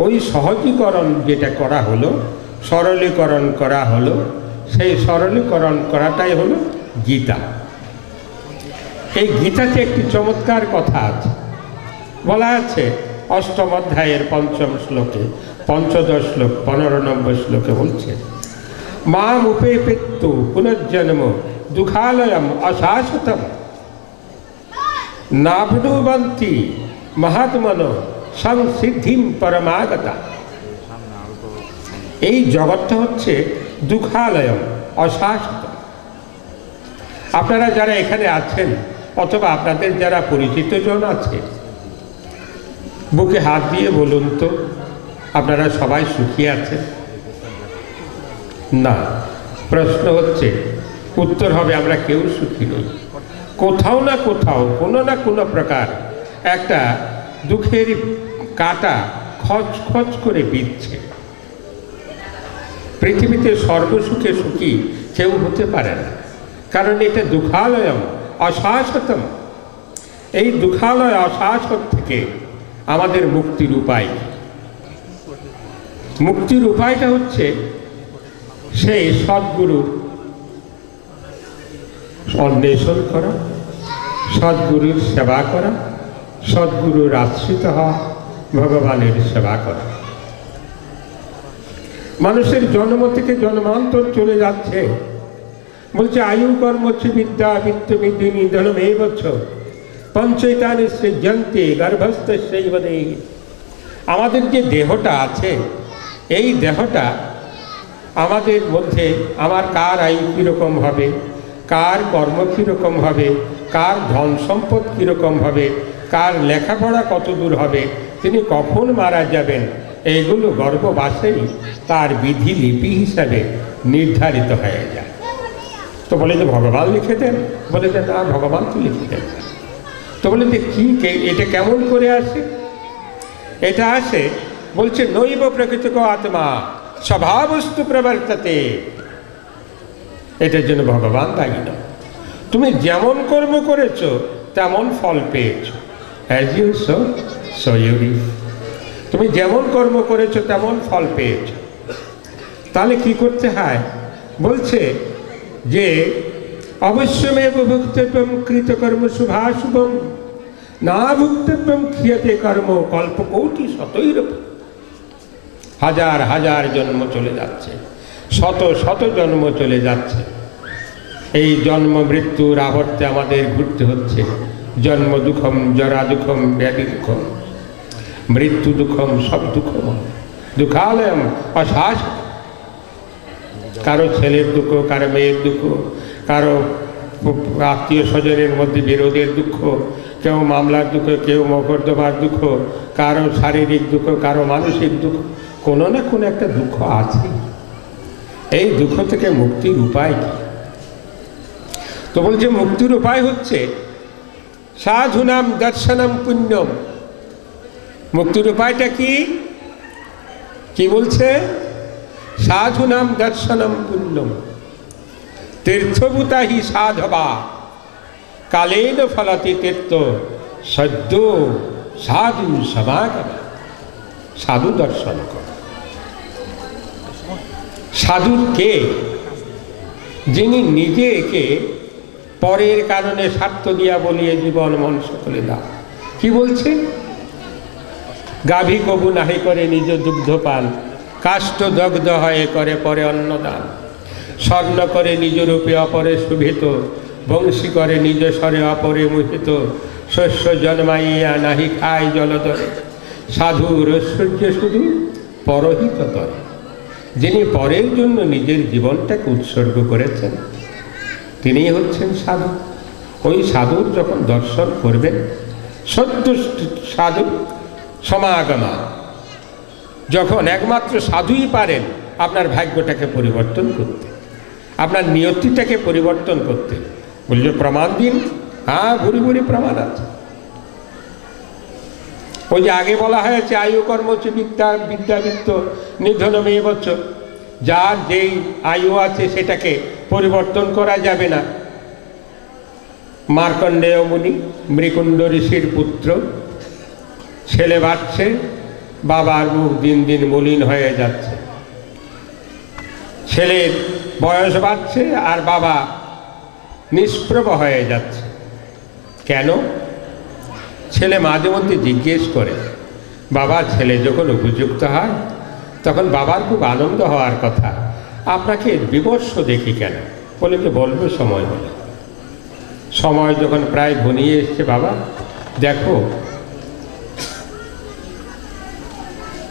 ওই সহজীকরণ যেটা করা হলো, সরলীকরণ করা হলো, সেই সরলীকরণ করাটাই হলো গীতা। এই গীতাতে একটি চমৎকার কথা আছে, বলা আছে অষ্টম অধ্যায়ের পঞ্চম শ্লোকে, পঞ্চদশ শ্লোক 15 নম্বর শ্লোকে বলছে মাম উপেপিত্তু পুনর্জন্ম দুঃখালয়ম অশাশ্বতম নাভ্নুবন্তি মহাত্মন সংসিদ্ধিম পরমাগতা। এই জগৎটা হচ্ছে দুঃখালয়ম, অশাশ্বত। আপনারা যারা এখানে আছেন অথবা আপনাদের যারা পরিচিত জন আছে, বুকে হাত দিয়ে বলুন তো আপনারা সবাই সুখী আছেন? না। প্রশ্ন হচ্ছে, উত্তর হবে আমরা কেউ সুখী নই। কোথাও না কোথাও কোনো না কোনো প্রকার একটা দুঃখের কাঁটা খচ খচ করে বিঁধছে। পৃথিবীতে সর্বসুখে সুখী কেউ হতে পারে না, কারণ এটা দুঃখালয়ম অশাশ্বতম। এই দুঃখালয় অশাশ্বত থেকে আমাদের মুক্তির উপায়, মুক্তির উপায়টা হচ্ছে সেই সদ্গুরুর অন্বেষণ করা, সদ্গুরুর সেবা করা, সদ্গুরুর আশ্রিত হওয়া, ভগবানের সেবা করা। মানুষের জন্ম থেকে জন্মান্তর চলে যাচ্ছে। বলছে আয়ু কর্মচ্ছে বিদ্যা বিত্তবিদ্যি নিধনম এই বছর পঞ্চৈতানি সৃজন্তে গর্ভস্থ সেইবনে। আমাদের যে দেহটা আছে, এই দেহটা আমাদের মধ্যে আমার কার আয়ু কীরকম হবে, কার কর্ম কীরকম হবে, কার ধন সম্পদ কীরকম হবে, কার লেখাপড়া কত দূর হবে, তিনি কখন মারা যাবেন, এইগুলো গর্ভবাসেই তার বিধি লিপি হিসাবে নির্ধারিত হয়ে যায়। তো বলে যে ভগবান লিখে দেন, বলে যে না, ভগবান তো লিখে দেন। তো বলে যে কি, এটা কেমন করে আসে? এটা আসে, বলছে নৈব প্রকৃতিক আত্মা স্বভাবস্তু প্রবর্ততে। এটার জন্য ভগবান দায়ী না। তুমি যেমন কর্ম করেছো তেমন ফল পেয়েছো। As you sow so you reap. তুমি যেমন কর্ম করেছো তেমন ফল পেয়েছো। তাহলে কি করতে হয়? বলছে যে অবশ্যমেব ভুক্তব্যম কৃতকর্ম শুভাশুভম না ভুক্তব্যম ক্ষিয়তে কর্ম কল্পকৌটি শতৈরূপ। হাজার হাজার জন্ম চলে যাচ্ছে, শত শত জন্ম চলে যাচ্ছে। এই জন্ম মৃত্যুর আবর্তে আমাদের ঘুরতে হচ্ছে। জন্ম দুঃখম, জরা দুঃখম, ব্যাধি দুঃখম, মৃত্যু দুঃখম, সব দুঃখম, দুঃখালয়ম অশ্বাস। কারো ছেলের দুঃখ, কারো মেয়ের দুঃখ, কারো আত্মীয় স্বজনের মধ্যে বিরোধের দুঃখ, কেউ মামলার দুঃখ, কেউ মকদ্দমার দুঃখ, কারো শারীরিক দুঃখ, কারো মানসিক দুঃখ, কোনো না কোনো একটা দুঃখ আছে। এই দুঃখ থেকে মুক্তির উপায় কি? তো বলছে মুক্তির উপায় হচ্ছে সাধুনাম দর্শনম পুণ্যম। মুক্তির উপায়টা কি? কি বলছে? সাধুনাম দর্শনম পুণ্যম তীর্থভূতা হি সাধবা কালেন ফলতি তীর্থ সদ্য সাধু সমাগম। সাধু দর্শন কর। সাধুর কে? যিনি নিজেকে পরের কারণে স্বার্থ দিয়া বলিয়ে জীবন মন সকলে দান। কি বলছে? গাভী কবু নাহি করে নিজ দুগ্ধ পান, কাষ্ঠ দগ্ধ হয়ে করে পরে অন্নদান। স্বর্ণ করে নিজ রূপে অপরে শুভিত, বংশী করে নিজ স্বরে অপরে মোহিত। শস্য জন্মাইয়া নাহি খায় জলধরে, সাধুর ঐশ্বর্য শুধু পরহিত তরে। যিনি পরের জন্য নিজের জীবনটাকে উৎসর্গ করেছেন তিনিই হচ্ছেন সাধু। ওই সাধুর যখন দর্শন করবেন, সদ্য সাধু সমাগমা, যখন একমাত্র সাধুই পারেন আপনার ভাগ্যটাকে পরিবর্তন করতে, আপনার নিয়তিটাকে পরিবর্তন করতে। বলছে প্রমাণ দিন। হ্যাঁ, ভুরি ভুরি প্রমাণ আছে। ওই যে আগে বলা হয়েছে আয়ু কর্মচ বিদ্যা বিদ্যাবিত্ত নিধনম এই বছর। যার যেই আয়ু আছে সেটাকে পরিবর্তন করা যাবে না। মার্কণ্ডেয় মুনি মৃকুণ্ড ঋষির পুত্র, ছেলে বাড়ছে, বাবার মুখ দিন দিন মলিন হয়ে যাচ্ছে। ছেলের বয়স বাড়ছে আর বাবা নিষ্প্রভ হয়ে যাচ্ছে। কেন? ছেলে মাঝে মধ্যে জিজ্ঞেস করে, বাবা ছেলে যখন উপযুক্ত হয় তখন বাবার খুব আনন্দ হওয়ার কথা, আপনাকে বিমর্ষ দেখি কেন? বলে যে বলবো সময় হলে। সময় যখন প্রায় ঘনিয়ে এসছে, বাবা দেখো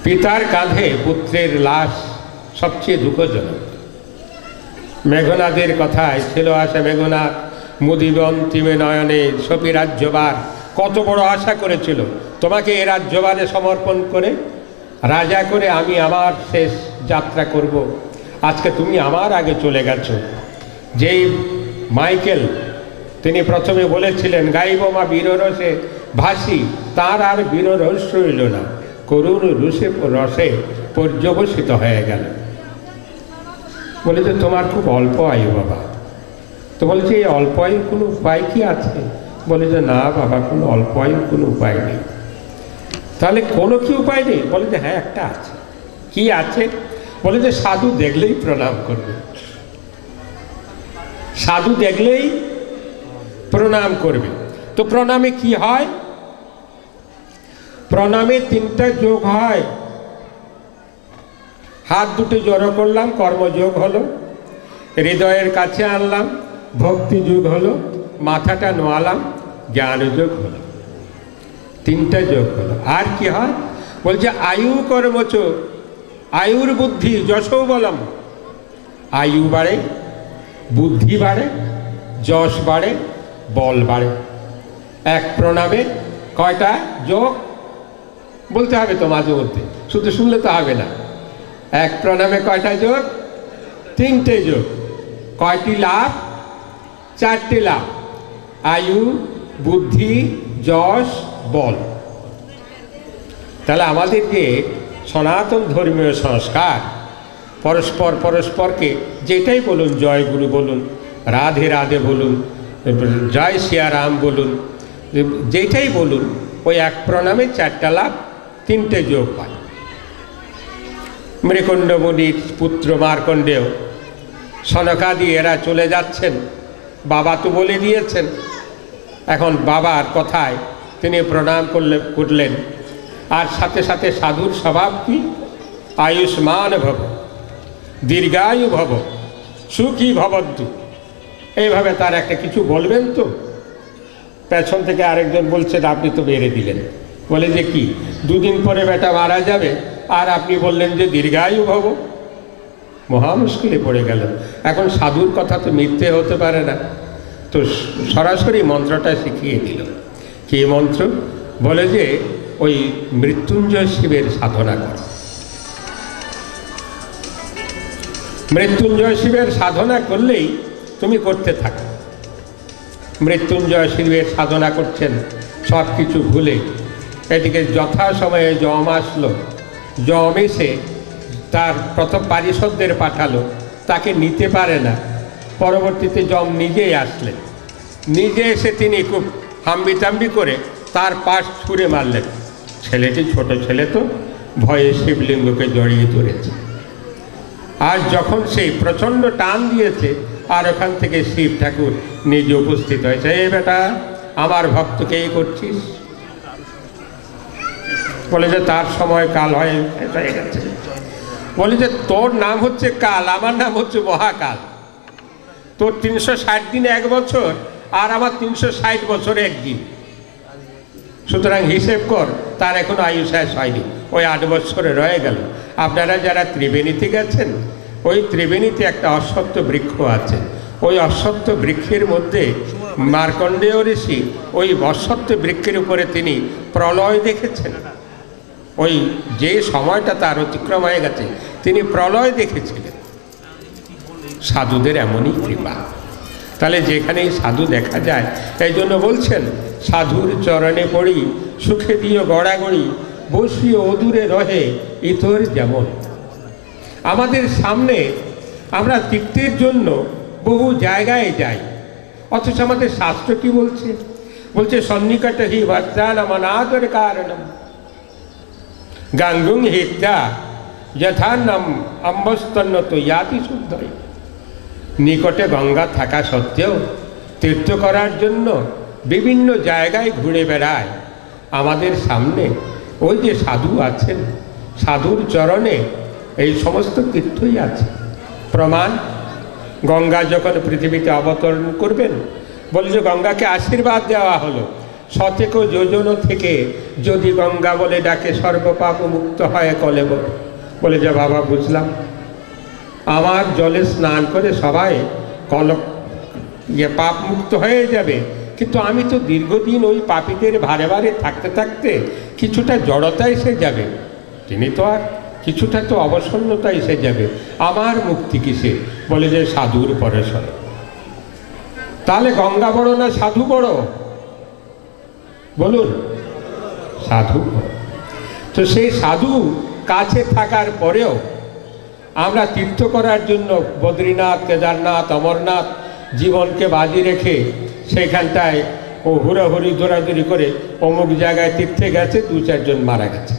পিতার কাঁধে পুত্রের লাশ সবচেয়ে দুঃখজনক। মেঘনাদের কথায় ছিল আশা মেঘনাথ মুদিবে অন্তিমে নয়নে সপি রাজ্যবার। কত বড় আশা করেছিল, তোমাকে এ রাজ্যবারে সমর্পণ করে রাজা করে আমি আমার শেষ যাত্রা করব। আজকে তুমি আমার আগে চলে গেছো। যেই মাইকেল তিনি প্রথমে বলেছিলেন গাইব মা বীররসে ভাসি, তার আর বীররস রইল না, করুণ রসে পর্যবসিত হয়ে গেল। বলে যে তোমার খুব অল্প আয়ু বাবা। তো বলেছে এই অল্প আয়ুর কোনো উপায় কি আছে? বলে যে না বাবা, কোনো অল্প আয়ুর কোনো উপায় নেই। তাহলে কোনো কি উপায় নেই? বলে যে হ্যাঁ একটা আছে। কি আছে? বলে যে সাধু দেখলেই প্রণাম করবে, সাধু দেখলেই প্রণাম করবে। তো প্রণামে কি হয়? প্রণামে 3টা যোগ হয়। হাত দুটো জড়ো করলাম, কর্মযোগ হলো, হৃদয়ের কাছে আনলাম, ভক্তি যোগ হলো, মাথাটা নোয়ালাম, জ্ঞানযোগ হলো। 3টা যোগ হলো। আর কি হয়? বলছে আয়ু কর্মচ, আয়ুর বুদ্ধি যশও বলম। আয়ু বাড়ে, বুদ্ধি বাড়ে, যশ বাড়ে, বল বাড়ে। এক প্রণামে কয়টা যোগ বলতে হবে তো মাঝে মধ্যে, শুধু শুনলে তো হবে না। এক প্রণামে কয়টা যোগ? 3টে যোগ। কয়টি লাভ? 4টে লাভ। আয়ু, বুদ্ধি, যশ, বল। তাহলে আমাদের যে সনাতন ধর্মীয় সংস্কার, পরস্পর পরস্পরকে যেটাই বলুন, জয় গুরু বলুন, রাধে রাধে বলুন, জয় সিয়ারাম বলুন, যেটাই বলুন, ওই এক প্রণামে 4টা লাভ, 3টে যোগ পায়। মৃকণ্ড মুনির পুত্র মার্কণ্ডেয়, সনকাদি এরা চলে যাচ্ছেন, বাবা তো বলে দিয়েছেন, এখন বাবার কথায় তিনি প্রণাম করলেন। আর সাথে সাথে সাধুর স্বভাব কি? আয়ুষ্মান ভব, দীর্ঘায়ু ভব, সুখী ভবন্তু। এইভাবে তার একটা কিছু বলবেন তো। পেছন থেকে আরেকজন বলছেন আপনি তো মেরে দিলেন। বলে যে কি, 2 দিন পরে বেটা মারা যাবে আর আপনি বললেন যে দীর্ঘায়ু ভব। মহা মুশকিলে পড়ে গেল। এখন সাধুর কথা তো মিথ্যে হতে পারে না, তো সরাসরি মন্ত্রটা শিখিয়ে দিল। কি মন্ত্র? বলে যে ওই মৃত্যুঞ্জয় শিবের সাধনা কর। মৃত্যুঞ্জয় শিবের সাধনা করলেই তুমি করতে থাকো। মৃত্যুঞ্জয় শিবের সাধনা করছেন সব কিছু ভুলে। এদিকে যথাসময়ে যম আসলো, যম এসে তার প্রথম পারিষদদের পাঠালো, তাকে নিতে পারে না। পরবর্তীতে যম নিজেই আসলেন, নিজে এসে তিনি খুব হাম্বিতাম্বি করে তার পাশ ছুঁড়ে মারলেন। ছেলেটি, ছোট ছেলে তো, ভয়ে শিবলিঙ্গকে জড়িয়ে ধরেছে। আর যখন সেই প্রচণ্ড টান দিয়েছে, আর ওখান থেকে শিব ঠাকুর নিজে উপস্থিত হয়েছে। এই বেটা, আমার ভক্তকে এই করছিস? বলে যে তার সময় কাল হয়ে গেছে। বলে যে তোর নাম হচ্ছে কাল, আমার নাম হচ্ছে মহাকাল। তোর 360 দিনে 1 বছর, আর আমার 360 বছরে 1 দিন। সুতরাং হিসেব কর, তার এখন আয়ু শেষ হয়নি, ওই 8 বছরে রয়ে গেল। আপনারা যারা ত্রিবেণীতে গেছেন, ওই ত্রিবেণীতে একটা অশ্বত্থ বৃক্ষ আছে। ওই অশ্বত্থ বৃক্ষের মধ্যে মার্কণ্ডেয় ঋষি ওই অশ্বত্থ বৃক্ষের উপরে তিনি প্রলয় দেখেছেন। ওই যে সময়টা তার অতিক্রম হয়ে গেছে, তিনি প্রলয় দেখেছিলেন। সাধুদের এমনই কৃপা। তাহলে যেখানেই সাধু দেখা যায়, এই জন্য বলছেন সাধুর চরণে পড়ি, সুখে দিও গড়াগড়ি, বসিও অদূরে রহে ইতর যেমন। আমাদের সামনে আমরা তীর্থের জন্য বহু জায়গায় যাই, অথচ আমাদের শাস্ত্র কি বলছে? বলছে সন্নিকট হি ভদ্রানাম অনাদর কারণম গাঙ্গুং হিত্যা যথান্নম অম্বস্তন্নত ইয়াতি শুদ্ধই। নিকটে গঙ্গা থাকা সত্ত্বেও তীর্থ করার জন্য বিভিন্ন জায়গায় ঘুরে বেড়ায়। আমাদের সামনে ওই যে সাধু আছেন, সাধুর চরণে এই সমস্ত তীর্থই আছে। প্রমাণ, গঙ্গা যখন পৃথিবীতে অবতরণ করবেন, বলে যে গঙ্গাকে আশীর্বাদ দেওয়া হলো, শতেক যোজন থেকে যদি গঙ্গা বলে ডাকে সর্বপাপ মুক্ত হয় কলেব। বলে যে বাবা বুঝলাম, আমার জলে স্নান করে সবাই পাপ মুক্ত হয়ে যাবে, কিন্তু আমি তো দীর্ঘদিন ওই পাপীদের ভারে ভারে থাকতে থাকতে কিছুটা জড়তা এসে যাবে, তিনি তো আর কিছুটা তো অবসন্নতা এসে যাবে, আমার মুক্তি কিসে? বলে যে সাধুর পরেশরে। তাহলে গঙ্গা বড় না সাধু বড়? বলুন, সাধু বড়। তো সেই সাধু কাছে থাকার পরেও আমরা তীর্থ করার জন্য বদ্রীনাথ, কেদারনাথ, অমরনাথ জীবনকে বাজি রেখে সেখানটায় ও হুড়াহুড়ি দৌড়াদৌড়ি করে অমুক জায়গায় তীর্থে গেছে, 2-4 জন মারা গেছে।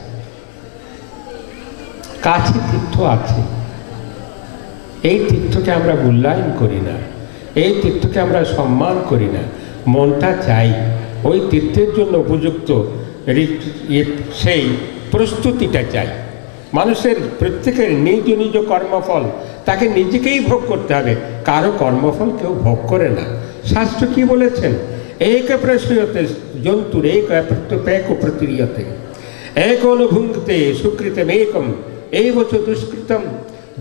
কাছে তীর্থ আছে, এই তীর্থকে আমরা মূল্যায়ন করি না, এই তীর্থকে আমরা সম্মান করি না। মনটা চাই ওই তীর্থের জন্য উপযুক্ত সেই প্রস্তুতিটা চাই। মানুষের প্রত্যেকের নিজ নিজ কর্মফল তাকে নিজেকেই ভোগ করতে হবে, কারো কর্মফল কেউ ভোগ করে না। শাস্ত্র কি বলেছেন? এক প্রশ্নতে জন্তুর এক প্রেক প্রতিরিয়তে এক অনুভুঙ্গতে সুকৃতম একম এই বছর দুষ্কৃতম।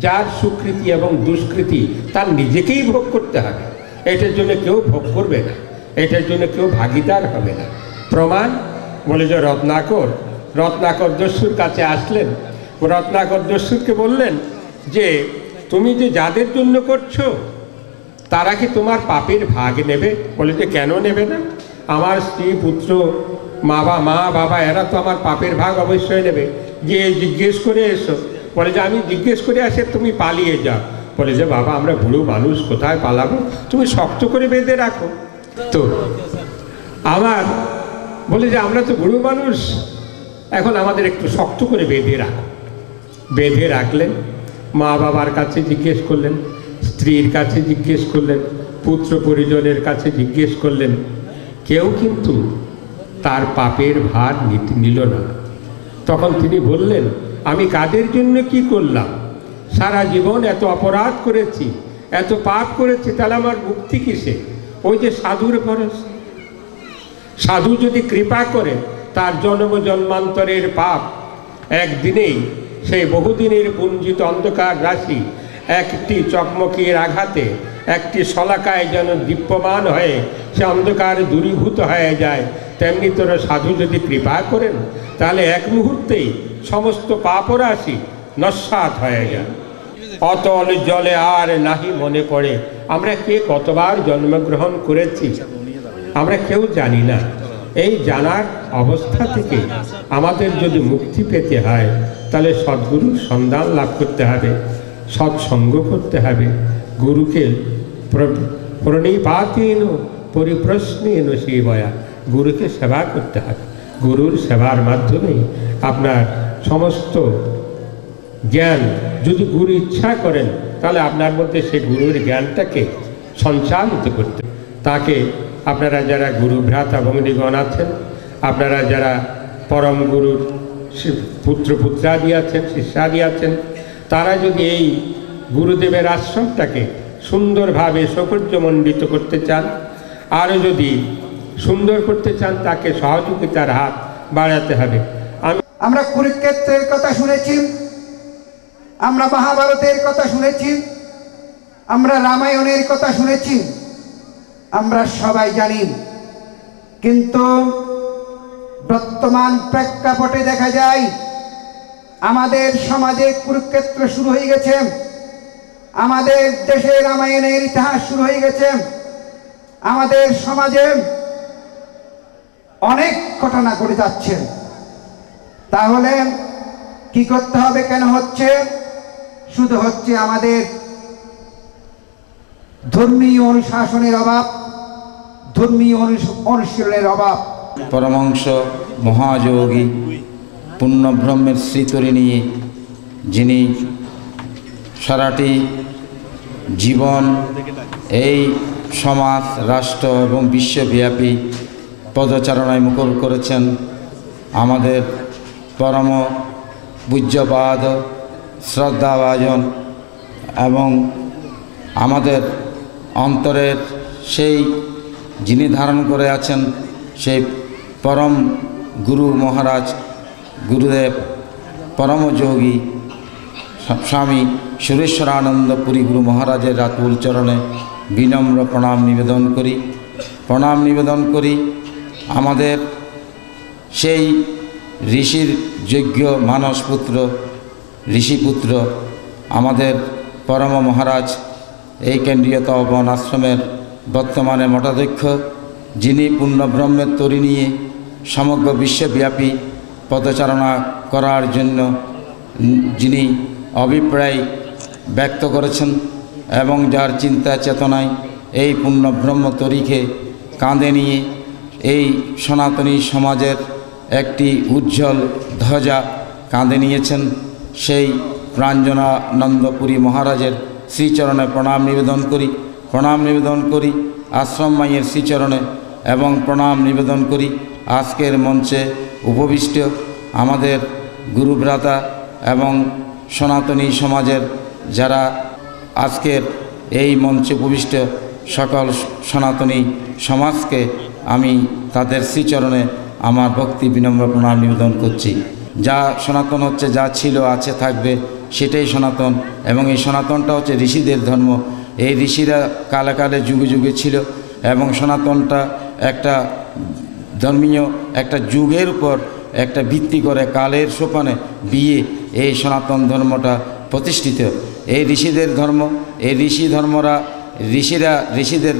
যার সুকৃতি এবং দুষ্কৃতি তার নিজেকেই ভোগ করতে হবে, এটার জন্য কেউ ভোগ করবে না, এটার জন্য কেউ ভাগিদার হবে না। প্রমাণ বলে যে রত্নাকর দস্যুর কাছে আসলেন, রত্নাকর দস্যুরকে বললেন যে তুমি যে যাদের জন্য করছো তারা কি তোমার পাপের ভাগ নেবে? বলে যে কেন নেবে না? আমার স্ত্রী পুত্র মা বাবা এরা তো আমার পাপের ভাগ অবশ্যই নেবে। গিয়ে জিজ্ঞেস করে এসো। বলে যে আমি জিজ্ঞেস করে আসে তুমি পালিয়ে যাও। বলে যে বাবা আমরা বুড়ো মানুষ, কোথায় পালাবো, তুমি শক্ত করে বেঁধে রাখো। তো আমার বলে যে আমরা তো বুড়ো মানুষ, এখন আমাদের একটু শক্ত করে বেঁধে রাখো। বেঁধে রাখলেন, মা বাবার কাছে জিজ্ঞেস করলেন, স্ত্রীর কাছে জিজ্ঞেস করলেন, পুত্র পরিজনের কাছে জিজ্ঞেস করলেন, কেউ কিন্তু তার পাপের ভার নিল না। তখন তিনি বললেন, আমি কাদের জন্য কি করলাম? সারা জীবন এত অপরাধ করেছি, এত পাপ করেছি, তাহলে আমার মুক্তি কিসে? ওই যে সাধুর ভরসা। সাধু যদি কৃপা করে তার জন্মান্তরের পাপ একদিনেই সেই বহুদিনের পুঞ্জিত অন্ধকার রাশি একটি চকমকির আঘাতে, একটি শলাকায় যেন দীপ্যমান হয়ে সে অন্ধকার দূরীভূত হয়ে যায়। তেমনি তোরা সাধু যদি কৃপা করেন তাহলে এক মুহূর্তেই সমস্ত পাপরাশি নস্যাৎ হয়ে যায়। অতল জলে আর নাহি মনে পড়ে। আমরা কে কতবার জন্মগ্রহণ করেছি আমরা কেউ জানি না। এই জানার অবস্থা থেকে আমাদের যদি মুক্তি পেতে হয় তাহলে সদ্গুরুর সন্ধান লাভ করতে হবে, সৎসঙ্গ করতে হবে, গুরুকে প্রণিপাতেন পরিপ্রশ্নেন সেবয়া, গুরুকে সেবা করতে হবে। গুরুর সেবার মাধ্যমে আপনার সমস্ত জ্ঞান, যদি গুরু ইচ্ছা করেন তাহলে আপনার মধ্যে সেই গুরুর জ্ঞানটাকে সঞ্চালিত করতে, তাকে আপনারা যারা গুরু ভ্রাতা ভগ্নীগণ আছেন, আপনারা যারা পরম গুরুর পুত্রাদি আছেন, শিষ্যাদি আছেন, তারা যদি এই গুরুদেবের আশ্রমটাকে সুন্দরভাবে সৌকর্যমণ্ডিত করতে চান, আরও যদি সুন্দর করতে চান, তাকে সহযোগিতার হাত বাড়াতে হবে। আমরা কুরুক্ষেত্রের কথা শুনেছি, আমরা মহাভারতের কথা শুনেছি, আমরা রামায়ণের কথা শুনেছি, আমরা সবাই জানি। কিন্তু বর্তমান প্রেক্ষাপটে দেখা যায় আমাদের সমাজে কুরুক্ষেত্র শুরু হয়ে গেছে, আমাদের দেশে রামায়ণের ইতিহাস শুরু হয়ে গেছে, আমাদের সমাজে অনেক ঘটনা ঘটে যাচ্ছে। তাহলে কি করতে হবে? কেন হচ্ছে? শুধু হচ্ছে আমাদের ধর্মীয় অনুশাসনের অভাব, ধর্মীয় অনুশীলনের অভাব। পরমহংস মহাযোগী পূর্ণব্রহ্মের শ্রীতরী নিয়ে যিনি সারাটি জীবন এই সমাজ, রাষ্ট্র এবং বিশ্বব্যাপী পদচারণায় মুখর করেছেন, আমাদের পরম পূজ্যপাদ শ্রদ্ধাভাজন এবং আমাদের অন্তরের সেই যিনি ধারণ করে আছেন সেই পরম গুরু মহারাজ গুরুদেব পরমযোগী স্বামী সুরেশ্বরানন্দ পুরী গুরু মহারাজের রাতুল চরণে বিনম্র প্রণাম নিবেদন করি। আমাদের সেই ঋষির যোগ্য মানসপুত্র, ঋষিপুত্র, আমাদের পরম মহারাজ এই কেন্দ্রীয় তপবন আশ্রমের বর্তমানে মঠাধ্যক্ষ, যিনি পূর্ণব্রহ্মের তরী নিয়ে সমগ্র বিশ্বব্যাপী পদচারণা করার জন্য যিনি অভিপ্রায় ব্যক্ত করেছেন এবং যার চিন্তা চেতনায় এই পূর্ণব্রহ্ম তরীকে কাঁধে নিয়ে এই সনাতনী সমাজের একটি উজ্জ্বল ধ্বজা কাঁধে নিয়েছেন, সেই প্রাঞ্জনানন্দপুরী মহারাজের শ্রীচরণে প্রণাম নিবেদন করি আশ্রম মায়ের শ্রীচরণে, এবং প্রণাম নিবেদন করি আজকের মঞ্চে উপবিষ্ট আমাদের গুরুভ্রাতা এবং সনাতনী সমাজের যারা আজকের এই মঞ্চে উপবিষ্ট সকল সনাতনী সমাজকে আমি তাদের শ্রীচরণে আমার ভক্তি বিনম্র প্রণাম নিবেদন করছি। যা সনাতন হচ্ছে, যা ছিল আছে থাকবে, সেটাই সনাতন। এবং এই সনাতনটা হচ্ছে ঋষিদের ধর্ম। এই ঋষিরা কালে কালে যুগে যুগে ছিল, এবং সনাতনটা একটা ধর্মীয় একটা যুগের উপর একটা ভিত্তি করে কালের সোপানে বিয়ে এই সনাতন ধর্মটা প্রতিষ্ঠিত। এই ঋষিদের ধর্ম, এই ঋষিদের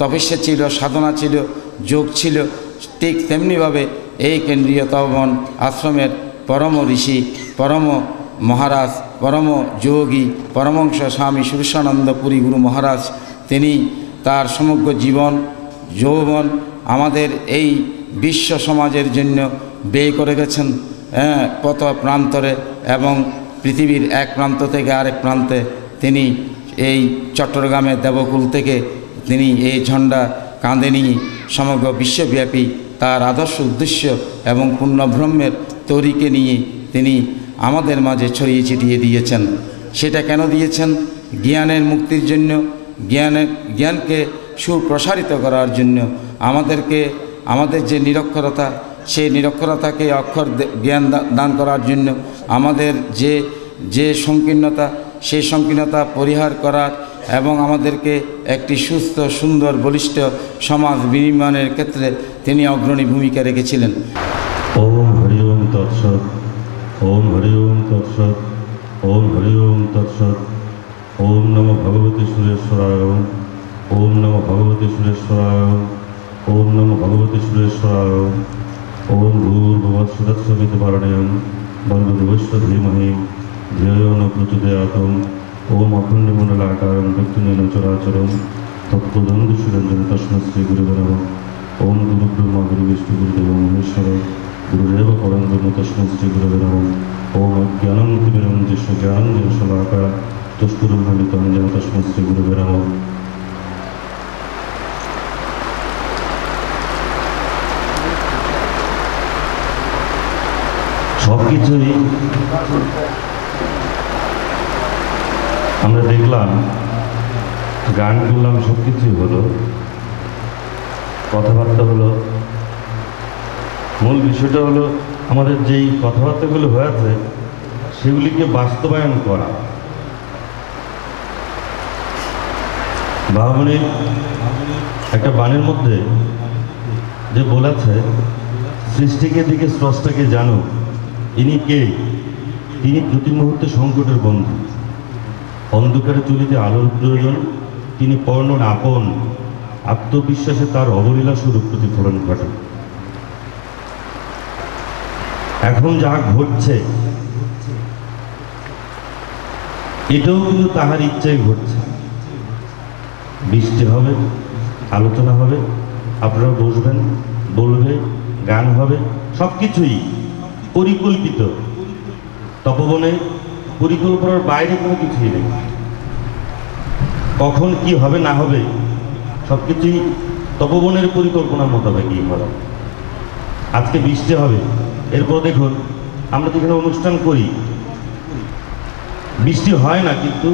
তপস্যা ছিল, সাধনা ছিল, যোগ ছিল। ঠিক তেমনিভাবে এই কেন্দ্রীয় তপবন আশ্রমের পরম ঋষি, পরম মহারাজ, পরম যোগী পরমহংস স্বামী সুরেশানন্দ পুরী গুরু মহারাজ, তিনি তার সমগ্র জীবন যৌবন আমাদের এই বিশ্ব সমাজের জন্য ব্যয় করে গেছেন পথ প্রান্তরে, এবং পৃথিবীর এক প্রান্ত থেকে আরেক প্রান্তে তিনি এই চট্টগ্রামের দেবকুল থেকে তিনি এই ঝন্ডা কাঁধে নিয়ে সমগ্র বিশ্বব্যাপী তার আদর্শ উদ্দেশ্য এবং পূর্ণব্রহ্মের তরিকে নিয়ে তিনি আমাদের মাঝে ছড়িয়ে ছিটিয়ে দিয়েছেন। সেটা কেন দিয়েছেন? জ্ঞানের মুক্তির জন্য, জ্ঞানকে সুপ্রসারিত করার জন্য, আমাদের যে নিরক্ষরতা, সেই নিরক্ষরতাকে অক্ষর জ্ঞান দান করার জন্য, আমাদের যে সংকীর্ণতা, সেই সংকীর্ণতা পরিহার করার, এবং আমাদেরকে একটি সুস্থ সুন্দর বলিষ্ঠ সমাজ বিনির্মাণের ক্ষেত্রে তিনি অগ্রণী ভূমিকা রেখেছিলেন। ওম হরি ওম তৎসৎ, ওম হরি ওম তৎসৎ, ওম হরি ওম তৎসৎ। ওম নমো ভগবতে সুরেশ্বরায়, ওম নমো ভগবতে সুরেশ্বরায়, ওম নমো ভগবতে সুরেশ্বরায়। ওম ভূর্ভুবঃসুতস্সবিতুর্বরেণ্যং ভর্গো ধীমহি ধিयो ন প্রচোদয়াৎ। ওম অখণ্ডমণ্ডলাকারং ব্যক্তং চরাচরং তৎপদং সুরঞ্জন তস্मै শ্রী গুরুবে নমঃ। ওম গুরু ব্রহ্মা গুরু বিষ্ণু গুরুদেব মহেশ্বর গুরুদেব পরম ব্রহ্ম তস্मै শ্রী গুরুবে নমঃ। ওম অজ্ঞানং তিমিরঞ্জস্য জ্ঞানঞ্জনশলাকায় চক্ষুरुन्मीलितं येन तस्मै श्री गुरुवे नमः। সব কিছুই আমরা দেখলাম, গান করলাম, সব কিছুই হলো, কথাবার্তা হলো। মূল বিষয়টা হলো আমাদের যেই কথাবার্তাগুলো হয়েছে সেগুলিকে বাস্তবায়ন করা। বামনের একটা বাণীর মধ্যে যে বলেছে, সৃষ্টিকে দিকে স্রষ্টাকে জানো, ইনি কে? তিনি প্রতি মুহূর্তে সংকটের বন্ধু, অন্ধকারে চলিতে আলোর প্রয়োজন, তিনি পর্ণ আপন, আত্মবিশ্বাসে তার অবলীলা স্বরূপ প্রতিফলন ঘটে। এখন যা ঘটছে এটাও কিন্তু তাহার ইচ্ছায় ঘটছে। বৃষ্টি হবে, আলোচনা হবে, আপনারা বসবেন, বলবে, গান হবে, সব কিছুই পরিকল্পিত। তপবনে পরিকল্পনার বাইরে কোনো কিছুই নেই। কখন কি হবে না হবে সব কিছুই তপবনের পরিকল্পনার মোতাবেকই হবে। আজকে বৃষ্টি হবে, এরপর দেখুন আমরা যেখানে অনুষ্ঠান করি বৃষ্টি হয় না, কিন্তু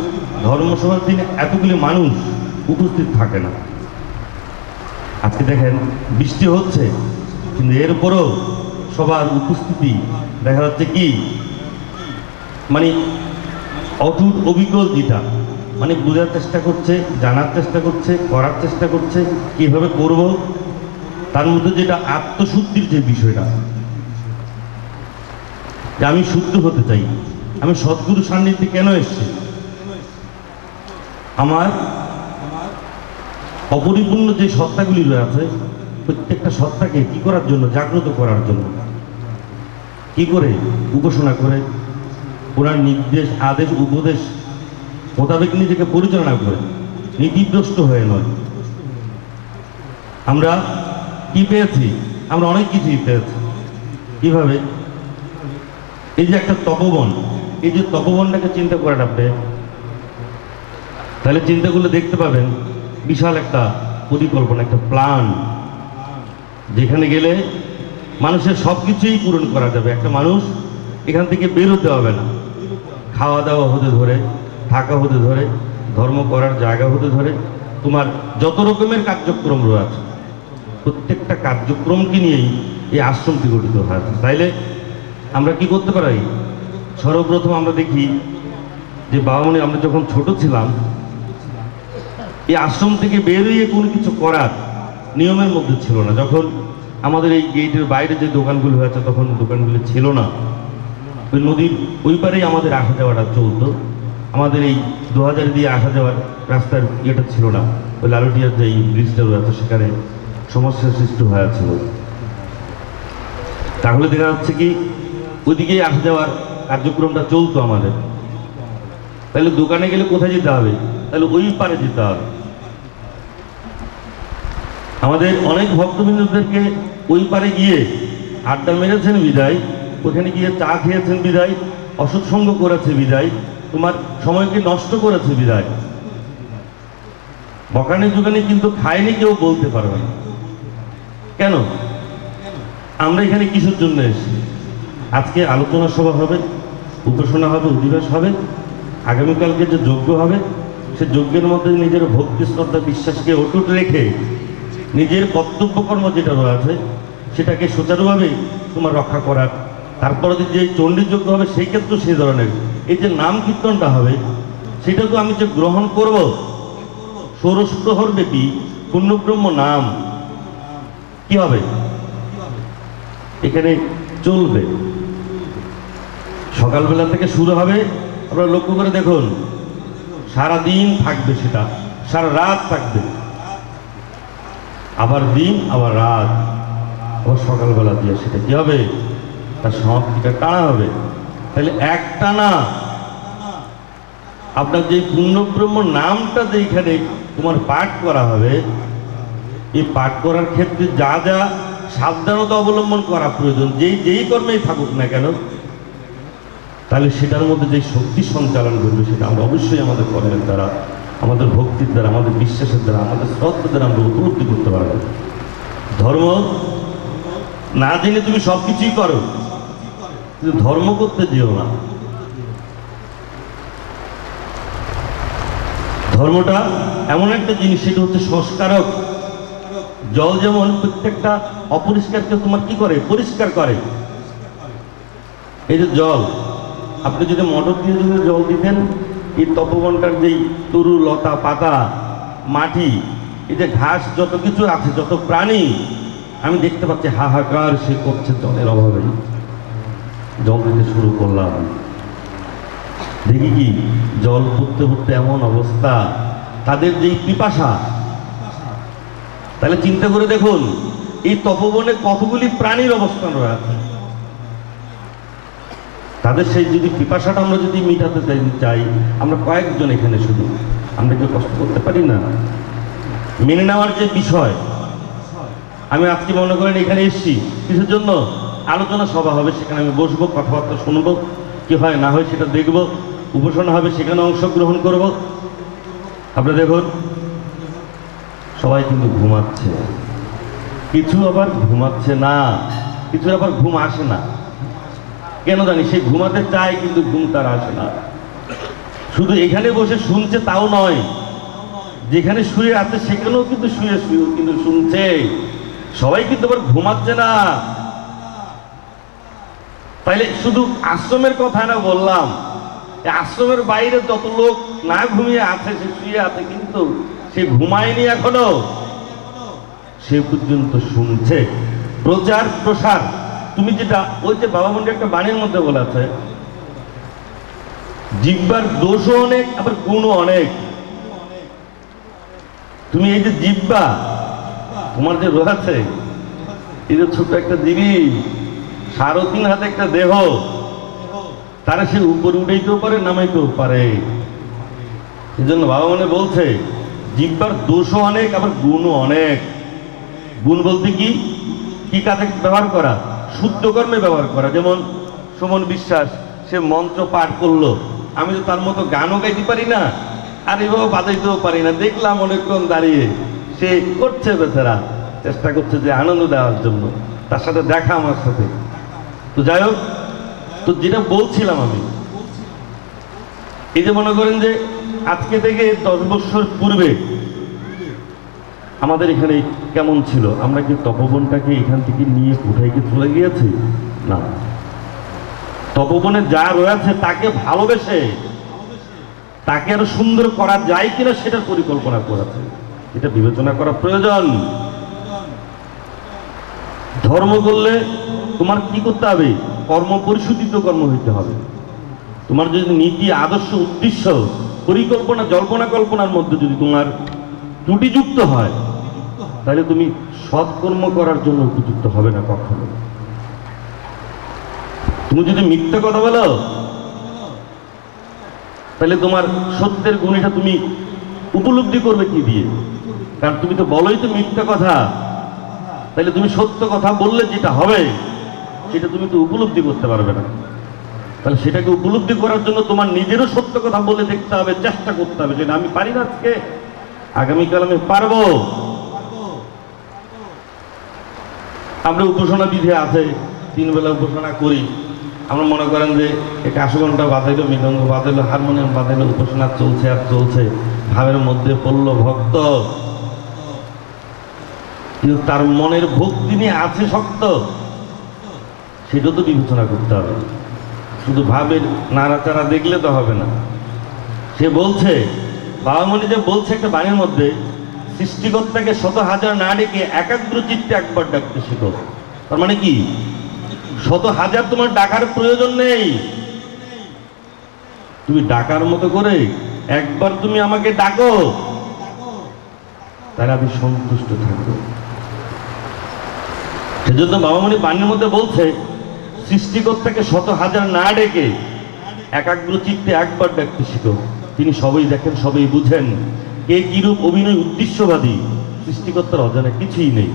ধর্মসভার দিনে এতগুলি মানুষ উপস্থিত থাকে না। আজকে দেখেন বৃষ্টি হচ্ছে, কিন্তু এরপরও সবার উপস্থিতি দেখা যাচ্ছে কি মানে অটুট অবিকল, যেটা মানে বোঝার চেষ্টা করছে, জানার চেষ্টা করছে, করার চেষ্টা করছে কিভাবে করব। তার মধ্যে যেটা আত্মশুদ্ধির যে বিষয়টা, যে আমি শুদ্ধ হতে চাই, আমি সদ্গুরু সান্নিধ্যে কেন এসছি, আমার অপরিপূর্ণ যে সত্তাগুলি রয়েছে প্রত্যেকটা সত্তাকে কি করার জন্য? জাগ্রত করার জন্য। কি করে? উপাসনা করে, ওনার নির্দেশ, আদেশ, উপদেশ মোতাবেক নিজেকে পরিচালনা করে, নীতিভ্রষ্ট হয়ে নয়। আমরা কি পেয়েছি? আমরা অনেক কিছুই পেয়েছি। কিভাবে? এই যে একটা তপবন, এই যে তপবনটাকে চিন্তা করে রাখবে, তাহলে চিন্তা করলে দেখতে পাবেন বিশাল একটা পরিকল্পনা, একটা প্ল্যান, যেখানে গেলে মানুষের সব কিছুই পূরণ করা যাবে। একটা মানুষ এখান থেকে বেরোতে হবে না, খাওয়া দাওয়া হতে ধরে, থাকা হতে ধরে, ধর্ম করার জায়গা হতে ধরে, তোমার যত রকমের কার্যক্রম রয়েছে প্রত্যেকটা কার্যক্রমকে নিয়েই এই আশ্রমটি গঠিত হয়েছে। তাইলে আমরা কি করতে পারি? সর্বপ্রথম আমরা দেখি যে বাবা মনি আমরা যখন ছোট ছিলাম, এই আশ্রম থেকে বেরিয়ে কোনো কিছু করার নিয়মের মধ্যে ছিল না। যখন আমাদের এই গেটের বাইরে যে দোকানগুলো হয়েছে তখন দোকানগুলো ছিল না, ওই নদীর ওই পারেই আমাদের আসা যাওয়াটা চলতো। আমাদের এই 2000 দিয়ে আসা যাওয়ার রাস্তার ইয়েটা ছিল না, ওই লালুটিয়ার যে ব্রিজটা রয়েছে সেখানে সমস্যার সৃষ্টি হয়েছিল। তাহলে দেখা যাচ্ছে কি ওইদিকেই আসা যাওয়ার কার্যক্রমটা চলতো আমাদের। তাহলে দোকানে গেলে কোথায় যেতে হবে? তাহলে ওই পারে যেতে হবে। আমাদের অনেক ভক্তবৃন্দদেরকে ওই পারে গিয়ে আড্ডা মেরেছেন বিদায়, ওখানে গিয়ে চা খেয়েছেন বিদায়, অসৎসঙ্গ করেছে বিদায়, তোমার সময়কে নষ্ট করেছে বিদায়। বকানি জোগানি কিন্তু খায়নি কেউ বলতে পারবে না। কেন? আমরা এখানে কিসের জন্য এসেছি? আজকে আলোচনা সভা হবে, উপাসনা হবে, অধিবাস হবে, আগামীকালকে যে যজ্ঞ হবে সে যজ্ঞের মধ্যে নিজের ভক্তি শ্রদ্ধা বিশ্বাসকে অটুট রেখে নিজের কর্তব্যকর্ম যেটা রয়েছে সেটাকে সুচারুভাবে তোমার রক্ষা করার। তারপরে যে চণ্ডী যজ্ঞ হবে সেই ক্ষেত্রে সেই ধরনের এই যে নাম কীর্তনটা হবে সেটা তো আমি যে গ্রহণ করব, ষোড়শ প্রহর ব্যাপী পূর্ণব্রহ্ম নাম কি হবে এখানে চলবে। সকালবেলা থেকে শুরু হবে, আপনারা লক্ষ্য করে দেখুন, সারাদিন থাকবে, সেটা সারা রাত থাকবে, আবার দিন আবার রাত, আবার সকালবেলা দিয়ে সেটা কি হবে, তার সমাপ্তিটা টানা হবে। তাহলে একটা না আপনার যে পূর্ণব্রহ্ম নামটা যেখানে তোমার পাঠ করা হবে, এই পাঠ করার ক্ষেত্রে যা যা সাবধানতা অবলম্বন করা প্রয়োজন, যেই কর্মেই থাকুক না কেন, তাহলে সেটার মধ্যে যে শক্তি সঞ্চালন করবে সেটা আমরা অবশ্যই আমাদের কর্মের দ্বারা, আমাদের ভক্তির দ্বারা, আমাদের বিশ্বাসের দ্বারা, আমাদের শ্রদ্ধার দ্বারা আমরা উপলব্ধি করতে পারবো। ধর্ম না জেনে তুমি সব কিছুই করো, কিন্তু ধর্ম করতে যেও না। ধর্মটা এমন একটা জিনিস, সেটা হচ্ছে সংস্কারক। জল যেমন প্রত্যেকটা অপরিষ্কারকে তোমার কি করে, পরিষ্কার করে। এই যে জল, আপনি যদি মোটর দিয়ে যদি জল দিতেন, এই তপবনটার যেই তরু লতা পাতা মাটি, এই যে ঘাস, যত কিছু আছে, যত প্রাণী আমি দেখতে পাচ্ছি হাহাকার সে করছে জলের অভাবে। জল দিতে শুরু করলাম, দেখি কি জল পড়তে পড়তে এমন অবস্থা, তাদের যেই পিপাসা। তাহলে চিন্তা করে দেখুন এই তপবনে কতগুলি প্রাণীর অবস্থান রয়েছে, তাদের সেই যদি পিপাসাটা আমরা যদি মিটাতে চাই, আমরা কয়েকজন এখানে শুধু, আমরা কি কষ্ট করতে পারি না? মেনে নেওয়ার যে বিষয়, আমি আজকে মনে করেন এখানে এসেছি কিছুর জন্য, আলোচনা সভা হবে, সেখানে আমি বসবো, কথাবার্তা শুনবো, কি হয় না হয় সেটা দেখব, উপাসনা হবে সেখানে অংশগ্রহণ করব। আপনি দেখুন সবাই কিন্তু ঘুমাচ্ছে, কিছু আবার ঘুমাচ্ছে না, কিছু আবার ঘুম আসে না। কেন জানি, সে ঘুমাতে চায় কিন্তু ঘুম তার আসে না। শুধু এখানে বসে শুনছে তাও নয়, যেখানে শুয়ে আছে সেখানেও কিন্তু শুয়ে কিন্তু শুনছে। সবাই কিন্তু আবার ঘুমাচ্ছে না। তাইলে শুধু আশ্রমের কথা না বললাম, আশ্রমের বাইরে যত লোক না ঘুমিয়ে আছে, সে শুয়ে আছে কিন্তু সে ঘুমায়নি এখনো, সে পর্যন্ত শুনছে। প্রচার প্রসার, তুমি যেটা ওই যে বাবা মন্দির একটা বাণীর মধ্যে বলেছে, জিহ্বার দোষও অনেক আবার গুণও অনেক। তুমি এই যে জিহ্বা তোমার যে রয়েছে, এই যে ছোট্ট একটা জিনিস, 3.5 হাতে একটা দেহ, তারা সে উপরে উঠাইতেও পারে, নামাইতেও পারে। এই জন্য বাবা মনে বলছে জিহ্বার দোষও অনেক আবার গুণও অনেক। গুণ বলতে কি কি কাজে ব্যবহার করা? শুদ্ধ কর্মে ব্যবহার করা। যেমন সুমন বিশ্বাস, সে মন্ত্র পাঠ করলো, আমি তো তার মতো গানও গাইতে পারি না, আর এভাবে বাজাইতেও পারি না। দেখলাম অনেকক্ষণ দাঁড়িয়ে সে করছে, বেচারা চেষ্টা করছে যে আনন্দ দেওয়ার জন্য, তার সাথে দেখা আমার সাথে। তো যাই হোক, তো যেটা বলছিলাম আমি, এই যে মনে করেন যে আজকে থেকে 10 বছর পূর্বে আমাদের এখানে কেমন ছিল? আমরা কি তপবনটাকে এখান থেকে নিয়ে কোথায় কি চলে গিয়েছি? না, তপবনে যা রয়েছে তাকে ভালোবেসে তাকে আরো সুন্দর করা যায় কিনা সেটার পরিকল্পনা করেছে, এটা বিবেচনা করা প্রয়োজন। ধর্ম করলে তোমার কি করতে হবে? কর্ম পরিশুদ্ধিত কর্ম হইতে হবে। তোমার যদি নীতি, আদর্শ, উদ্দেশ্য, পরিকল্পনা, জল্পনা কল্পনার মধ্যে যদি তোমার ত্রুটিযুক্ত হয়, তাহলে তুমি সৎকর্ম করার জন্য উপযুক্ত হবে না কখনো। তুমি যদি মিথ্যা কথা বলো, তাহলে তোমার সত্যের গুণটা তুমি উপলব্ধি করবে কি দিয়ে? কারণ তুমি তো বলোই তো মিথ্যা কথা, তাহলে তুমি সত্য কথা বললে যেটা হবে সেটা তুমি তো উপলব্ধি করতে পারবে না। তাহলে সেটাকে উপলব্ধি করার জন্য তোমার নিজেরও সত্য কথা বলে দেখতে হবে, চেষ্টা করতে হবে। যেটা আমি পারি না আজকে, আগামীকাল আমি পারবো। আমরা উপাসনা বিধি আছে, 3 বেলা উপাসনা করি। আমরা মনে করেন যে এই কাশঘণ্টা বাজাইলো, মৃদঙ্গ বাজাইলো, হারমোনিয়াম বাজাইলো, উপাসনা চলছে আর চলছে, ভাবের মধ্যে পড়লো ভক্ত, কিন্তু তার মনের ভক্তি নিয়ে আছে শক্ত, সেটা তো বিবেচনা করতে হবে। শুধু ভাবের নাড়াচাড়া দেখলে তো হবে না। সে বলছে, বাবামণি যে বলছে একটা বাণীর মধ্যে, সৃষ্টিকর্তাকে 100,000 না ডেকে একাগ্র চিত্তে একবার ডাকতে শেখো। তার মানে কি? 100,000 তোমার ডাকার প্রয়োজন নেই। তুমি ডাকার মতো করে একবার তুমি আমাকে ডাকো, তাহলে আমি সন্তুষ্ট থাকবো। সেজন্য বাবামণি বাণীর মধ্যে বলছে, সৃষ্টিকর্তাকে 100,000 না ডেকে একাগ্র চিত্তে একবার ডাকতে শিখো। তিনি সবই দেখেন, সবই বুঝেন। কে কিরূপ অভিনয় উদ্দেশ্যবাদী, সৃষ্টিকর্তার অজানা কিছুই নেই।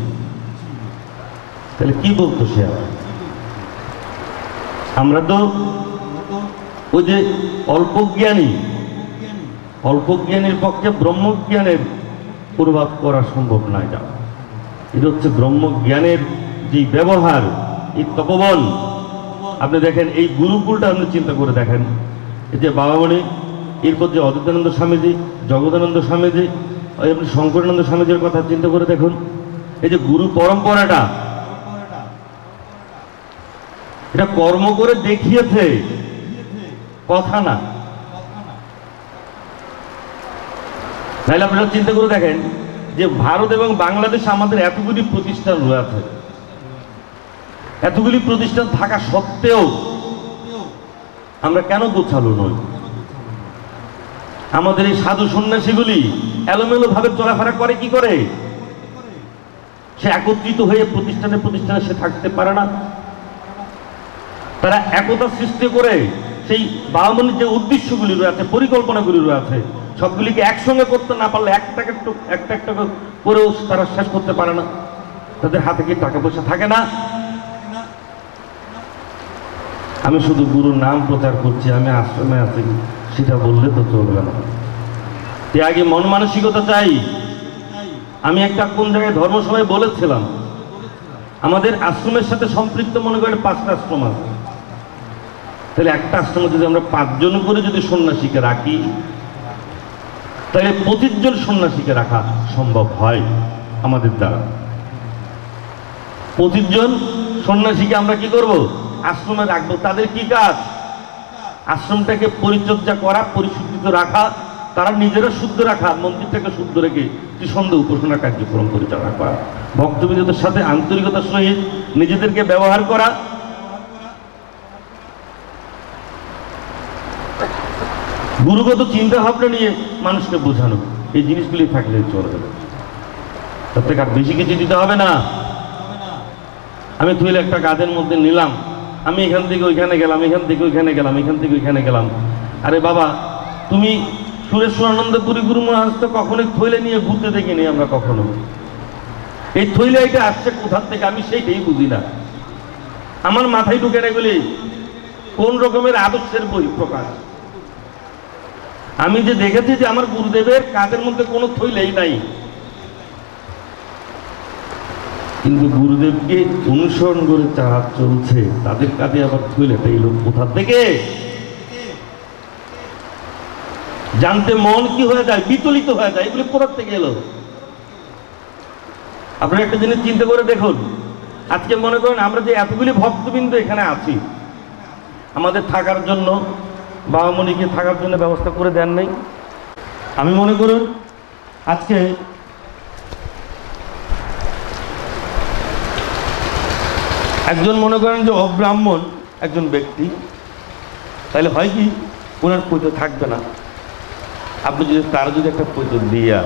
তাহলে কি বলতো সে? আমরা তো ওই যে অল্প জ্ঞানীর পক্ষে ব্রহ্মজ্ঞানের প্রভাব করা সম্ভব নয়। যা এটা হচ্ছে ব্রহ্মজ্ঞানের যে ব্যবহার। এই তপবন আপনি দেখেন, এই গুরুকুলটা আপনি চিন্তা করে দেখেন, এই যে বাবামণি, এরপর যে অদ্বৈতানন্দ স্বামীজি, জগদানন্দ স্বামীজি, আপনি শঙ্করানন্দ স্বামীজির কথা চিন্তা করে দেখুন। এই যে গুরু পরম্পরাটা, এটা কর্ম করে দেখিয়েছে, কথা না। তাহলে আপনারা চিন্তা করে দেখেন যে ভারত এবং বাংলাদেশে আমাদের এতগুলি প্রতিষ্ঠান রয়েছে, এতগুলি প্রতিষ্ঠান থাকা সত্ত্বেও আমরা কেন গোছালো নই? আমাদের এই সাধু সন্ন্যাসীগুলি এলোমেলো ভাবে চলাফেরা করে কি করে? সে একত্রিত হয়ে প্রতিষ্ঠানে প্রতিষ্ঠানে সে থাকতে পারে না। তারা একতা সৃষ্টি করে সেই বাবামণির যে উদ্দেশ্যগুলি রয়েছে, পরিকল্পনাগুলি রয়েছে, সবগুলিকে একসঙ্গে করতে না পারলে একটা একটা করেও তারা শেষ করতে পারে না। তাদের হাতে কি টাকা পয়সা থাকে না? আমি শুধু গুরুর নাম প্রচার করছি, আমি আশ্রমে আছি, সেটা বললে তো চলবে না। আগে মন মানসিকতা চাই। আমি একটা কোন জায়গায় ধর্মসভায় বলেছিলাম, আমাদের আশ্রমের সাথে সম্পৃক্ত মনে করেন 5টা আশ্রম আছে। তাহলে একটা আশ্রমে যদি আমরা 5 জন করে যদি সন্ন্যাসীকে রাখি, তাহলে 25 জন সন্ন্যাসীকে রাখা সম্ভব হয় আমাদের দ্বারা। 25 জন সন্ন্যাসীকে আমরা কি করব? আশ্রমে রাখবো। তাদের কি কাজ? আশ্রমটাকে পরিচর্যা করা, পরিশুদ্ধিত রাখা, তারা নিজেরা শুদ্ধ রাখা, মন্দিরটাকে শুদ্ধ রেখে ত্রিসন্ধ উপাসনা কার্যক্রম পরিচালনা করা, ভক্তবৃন্দদের সাথে আন্তরিকতার সহিত নিজেদেরকে ব্যবহার করা, গুরুগত চিন্তা ভাবনা নিয়ে মানুষকে বোঝানো, এই জিনিসগুলি থাকলে চলবে। তার থেকে আর বেশি কিছু দিতে হবে না। আমি তুইলে একটা গাছের মধ্যে নিলাম, আমি এখান থেকে ওইখানে গেলাম, এখান থেকে ওইখানে গেলাম, এখান থেকে ওইখানে গেলাম। আরে বাবা, তুমি সুরেশ্বরানন্দপুরী গুরু মহারাজ তো কখনোই থইলে নিয়ে ঘুরতে দেখিনি আমরা কখনো। এই থইলে এটা আসছে কোথার থেকে আমি সেইটাই বুঝি না। আমার মাথায় ঢুকে না এগুলি কোন রকমের আদর্শের বহিঃপ্রকাশ। আমি যে দেখেছি যে আমার গুরুদেবের কাঁধের মধ্যে কোনো থইলেই নাই, কিন্তু গুরুদেবকে অনুসরণ করে যারা চলছে তাদের কাঁধে আবার থইলেটা এলো কোথা থেকে? জানতে মন কি হয়ে যায়, বিচলিত হয়ে যায়, এগুলি কোথা থেকে এলো? আপনারা একটা জিনিস চিন্তা করে দেখুন, আজকে মনে করেন আমরা যে এতগুলি ভক্তবৃন্দ এখানে আছি, আমাদের থাকার জন্য বাবামণিকে থাকার জন্য ব্যবস্থা করে দেন নাই। আমি মনে করুন আজকে একজন মনে করেন যে অব্রাহ্মণ একজন ব্যক্তি, তাহলে হয় কি ওনার পৈত থাকবে না। আপনি যদি তার যদি একটা পৈত দিয়া,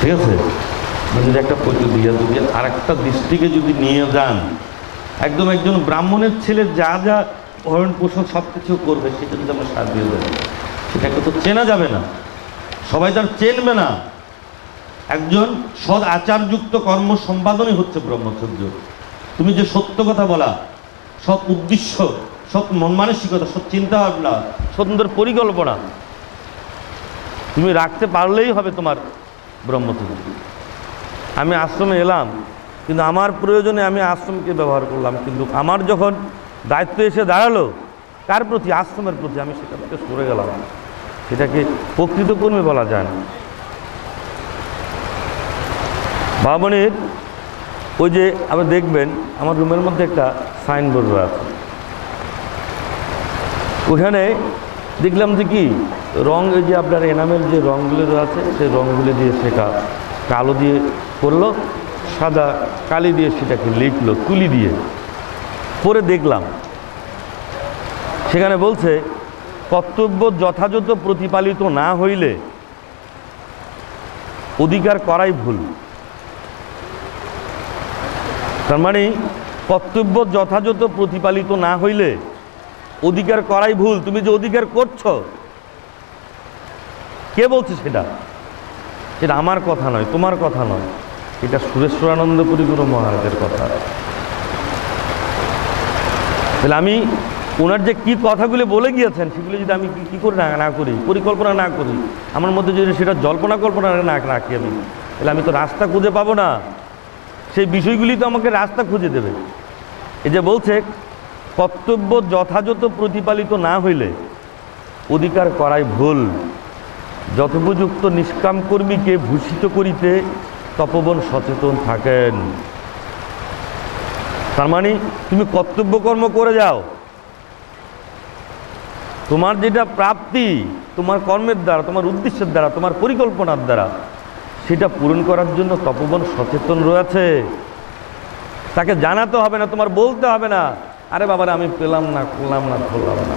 ঠিক আছে, যদি একটা পৈত দিয়া যদি আর একটা দৃষ্টিকে যদি নিয়ে যান, একদম একজন ব্রাহ্মণের ছেলে যা যা ভরণ পোষণ সব কিছু করবে সেটা যদি আমরা সাথ দিয়ে দেবো, সেটাকে তো চেনা যাবে না, সবাই তার চেনবে না। একজন সৎ আচারযুক্ত কর্ম সম্পাদনই হচ্ছে ব্রহ্মচর্য। তুমি যে সত্য কথা বলা, সৎ উদ্দেশ্য, সৎ মন মানসিকতা, সৎ চিন্তা ভাবনা, সুন্দর পরিকল্পনা তুমি রাখতে পারলেই হবে তোমার ব্রহ্মচর্য। আমি আশ্রমে এলাম, কিন্তু আমার প্রয়োজনে আমি আশ্রমকে ব্যবহার করলাম, কিন্তু আমার যখন দায়িত্ব এসে দাঁড়ালো কার প্রতি? আশ্রমের প্রতি, আমি সেটা থেকে সরে গেলাম। সেটাকে প্রকৃত কর্মী বলা যায় না। বাবামণির ওই যে আপনি দেখবেন আমার রুমের মধ্যে একটা সাইনবোর্ড আছে, ওখানে দেখলাম যে কি রং, এই যে আপনার এনামেল যে রঙগুলো আছে সেই রঙগুলো দিয়ে সেটা কালো দিয়ে করলো, সাদা কালি দিয়ে সেটাকে লিখলো তুলি দিয়ে। পরে দেখলাম সেখানে বলছে কর্তব্য যথাযথ প্রতিপালিত না হইলে অধিকার করাই ভুল। তার মানে কর্তব্য যথাযথ প্রতিপালিত না হইলে অধিকার করাই ভুল। তুমি যে অধিকার করছো, কে বলছে সেটা? সেটা আমার কথা নয়, তোমার কথা নয়, এটা সুরেশ্বরানন্দপুরী গুরু মহারাজের কথা। তাহলে আমি ওনার যে কি কথাগুলো বলে গিয়েছেন সেগুলো যদি আমি কি করে না করি, পরিকল্পনা না করি, আমার মধ্যে যদি সেটা জল্পনা কল্পনা না রাখি আমি, তাহলে আমি তো রাস্তা খুঁজে পাবো না। সেই বিষয়গুলি তো আমাকে রাস্তা খুঁজে দেবে। এই যে বলছে কর্তব্য যথাযথ প্রতিপালিত না হইলে অধিকার করাই ভুল, যথোপযুক্ত নিষ্কাম কর্মীকে ভূষিত করিতে তপবন সচেতন থাকেন। তার মানে তুমি কর্তব্য কর্ম করে যাও, তোমার যেটা প্রাপ্তি তোমার কর্মের দ্বারা, তোমার উদ্দেশ্যের দ্বারা, তোমার পরিকল্পনার দ্বারা, সেটা পূরণ করার জন্য তপবন সচেতন রয়েছে। তাকে জানাতে হবে না, তোমার বলতে হবে না, আরে বাবারা আমি পেলাম না, করলাম না, ধরলাম না।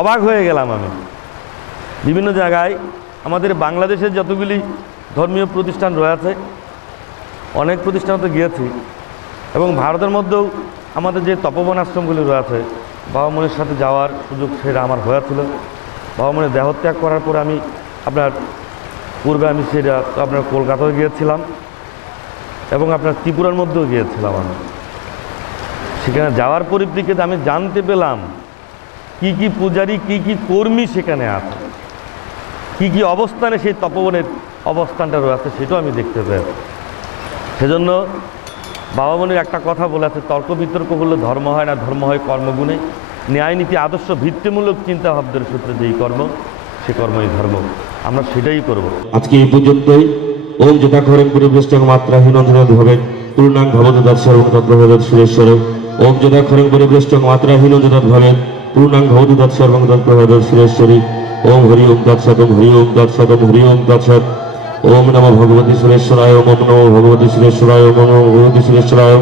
অবাক হয়ে গেলাম আমি। বিভিন্ন জায়গায় আমাদের বাংলাদেশের যতগুলি ধর্মীয় প্রতিষ্ঠান রয়েছে, অনেক প্রতিষ্ঠানে তো গিয়েছি, এবং ভারতের মধ্যেও আমাদের যে তপবন আশ্রমগুলি রয়েছে, বাবামণির সাথে যাওয়ার সুযোগ সেটা আমার হয়েছিল। বাবামণি দেহত্যাগ করার পরে আমি আপনার পূর্বে আমি সেটা আপনার কলকাতায় গিয়েছিলাম এবং আপনার ত্রিপুরার মধ্যেও গিয়েছিলাম। আমি সেখানে যাওয়ার পরিপ্রেক্ষিতে আমি জানতে পেলাম কি কি পূজারী, কি কি কর্মী সেখানে আছে, কি কি অবস্থানে সেই তপবনের অবস্থানটা রয়েছে, সেটাও আমি দেখতে পাই। সেজন্য বাবামণির একটা কথা বলেছে, তর্ক বিতর্ক বললে ধর্ম হয় না, ধর্ম হয় কর্মগুণে। ন্যায় নীতি আদর্শ ভিত্তিমূলক চিন্তা ভাবনার সূত্রে যেই কর্ম, সে কর্মই ধর্ম। আমরা সেটাই করব। আজকে এই পর্যন্তই। ওম যথাক্ষরে পরিবেষ্টং মাত্রাহীন ভাবে পূর্ণাং ভবদত্ত সর্বতত্ত্বভাবে সুরেশ্বর। ওম যথাক্ষরে পরিবেষ্টং মাত্রাহীন ভাবে পূর্ণাং ভবদত্ত সর্বতত্ত্বভাবে সুরেশ্বরী। ওম হরি ওম তৎসৎ, ওম হরি ওম তৎসৎ, ওম হরি ওম তৎসৎ। ওম নমো ভগবতী সুরেশ্বরায়, ওম নমো ভগবতী সুরেশ্বরায়, ওম নমো ভগবতী সুরেশ্বরায়।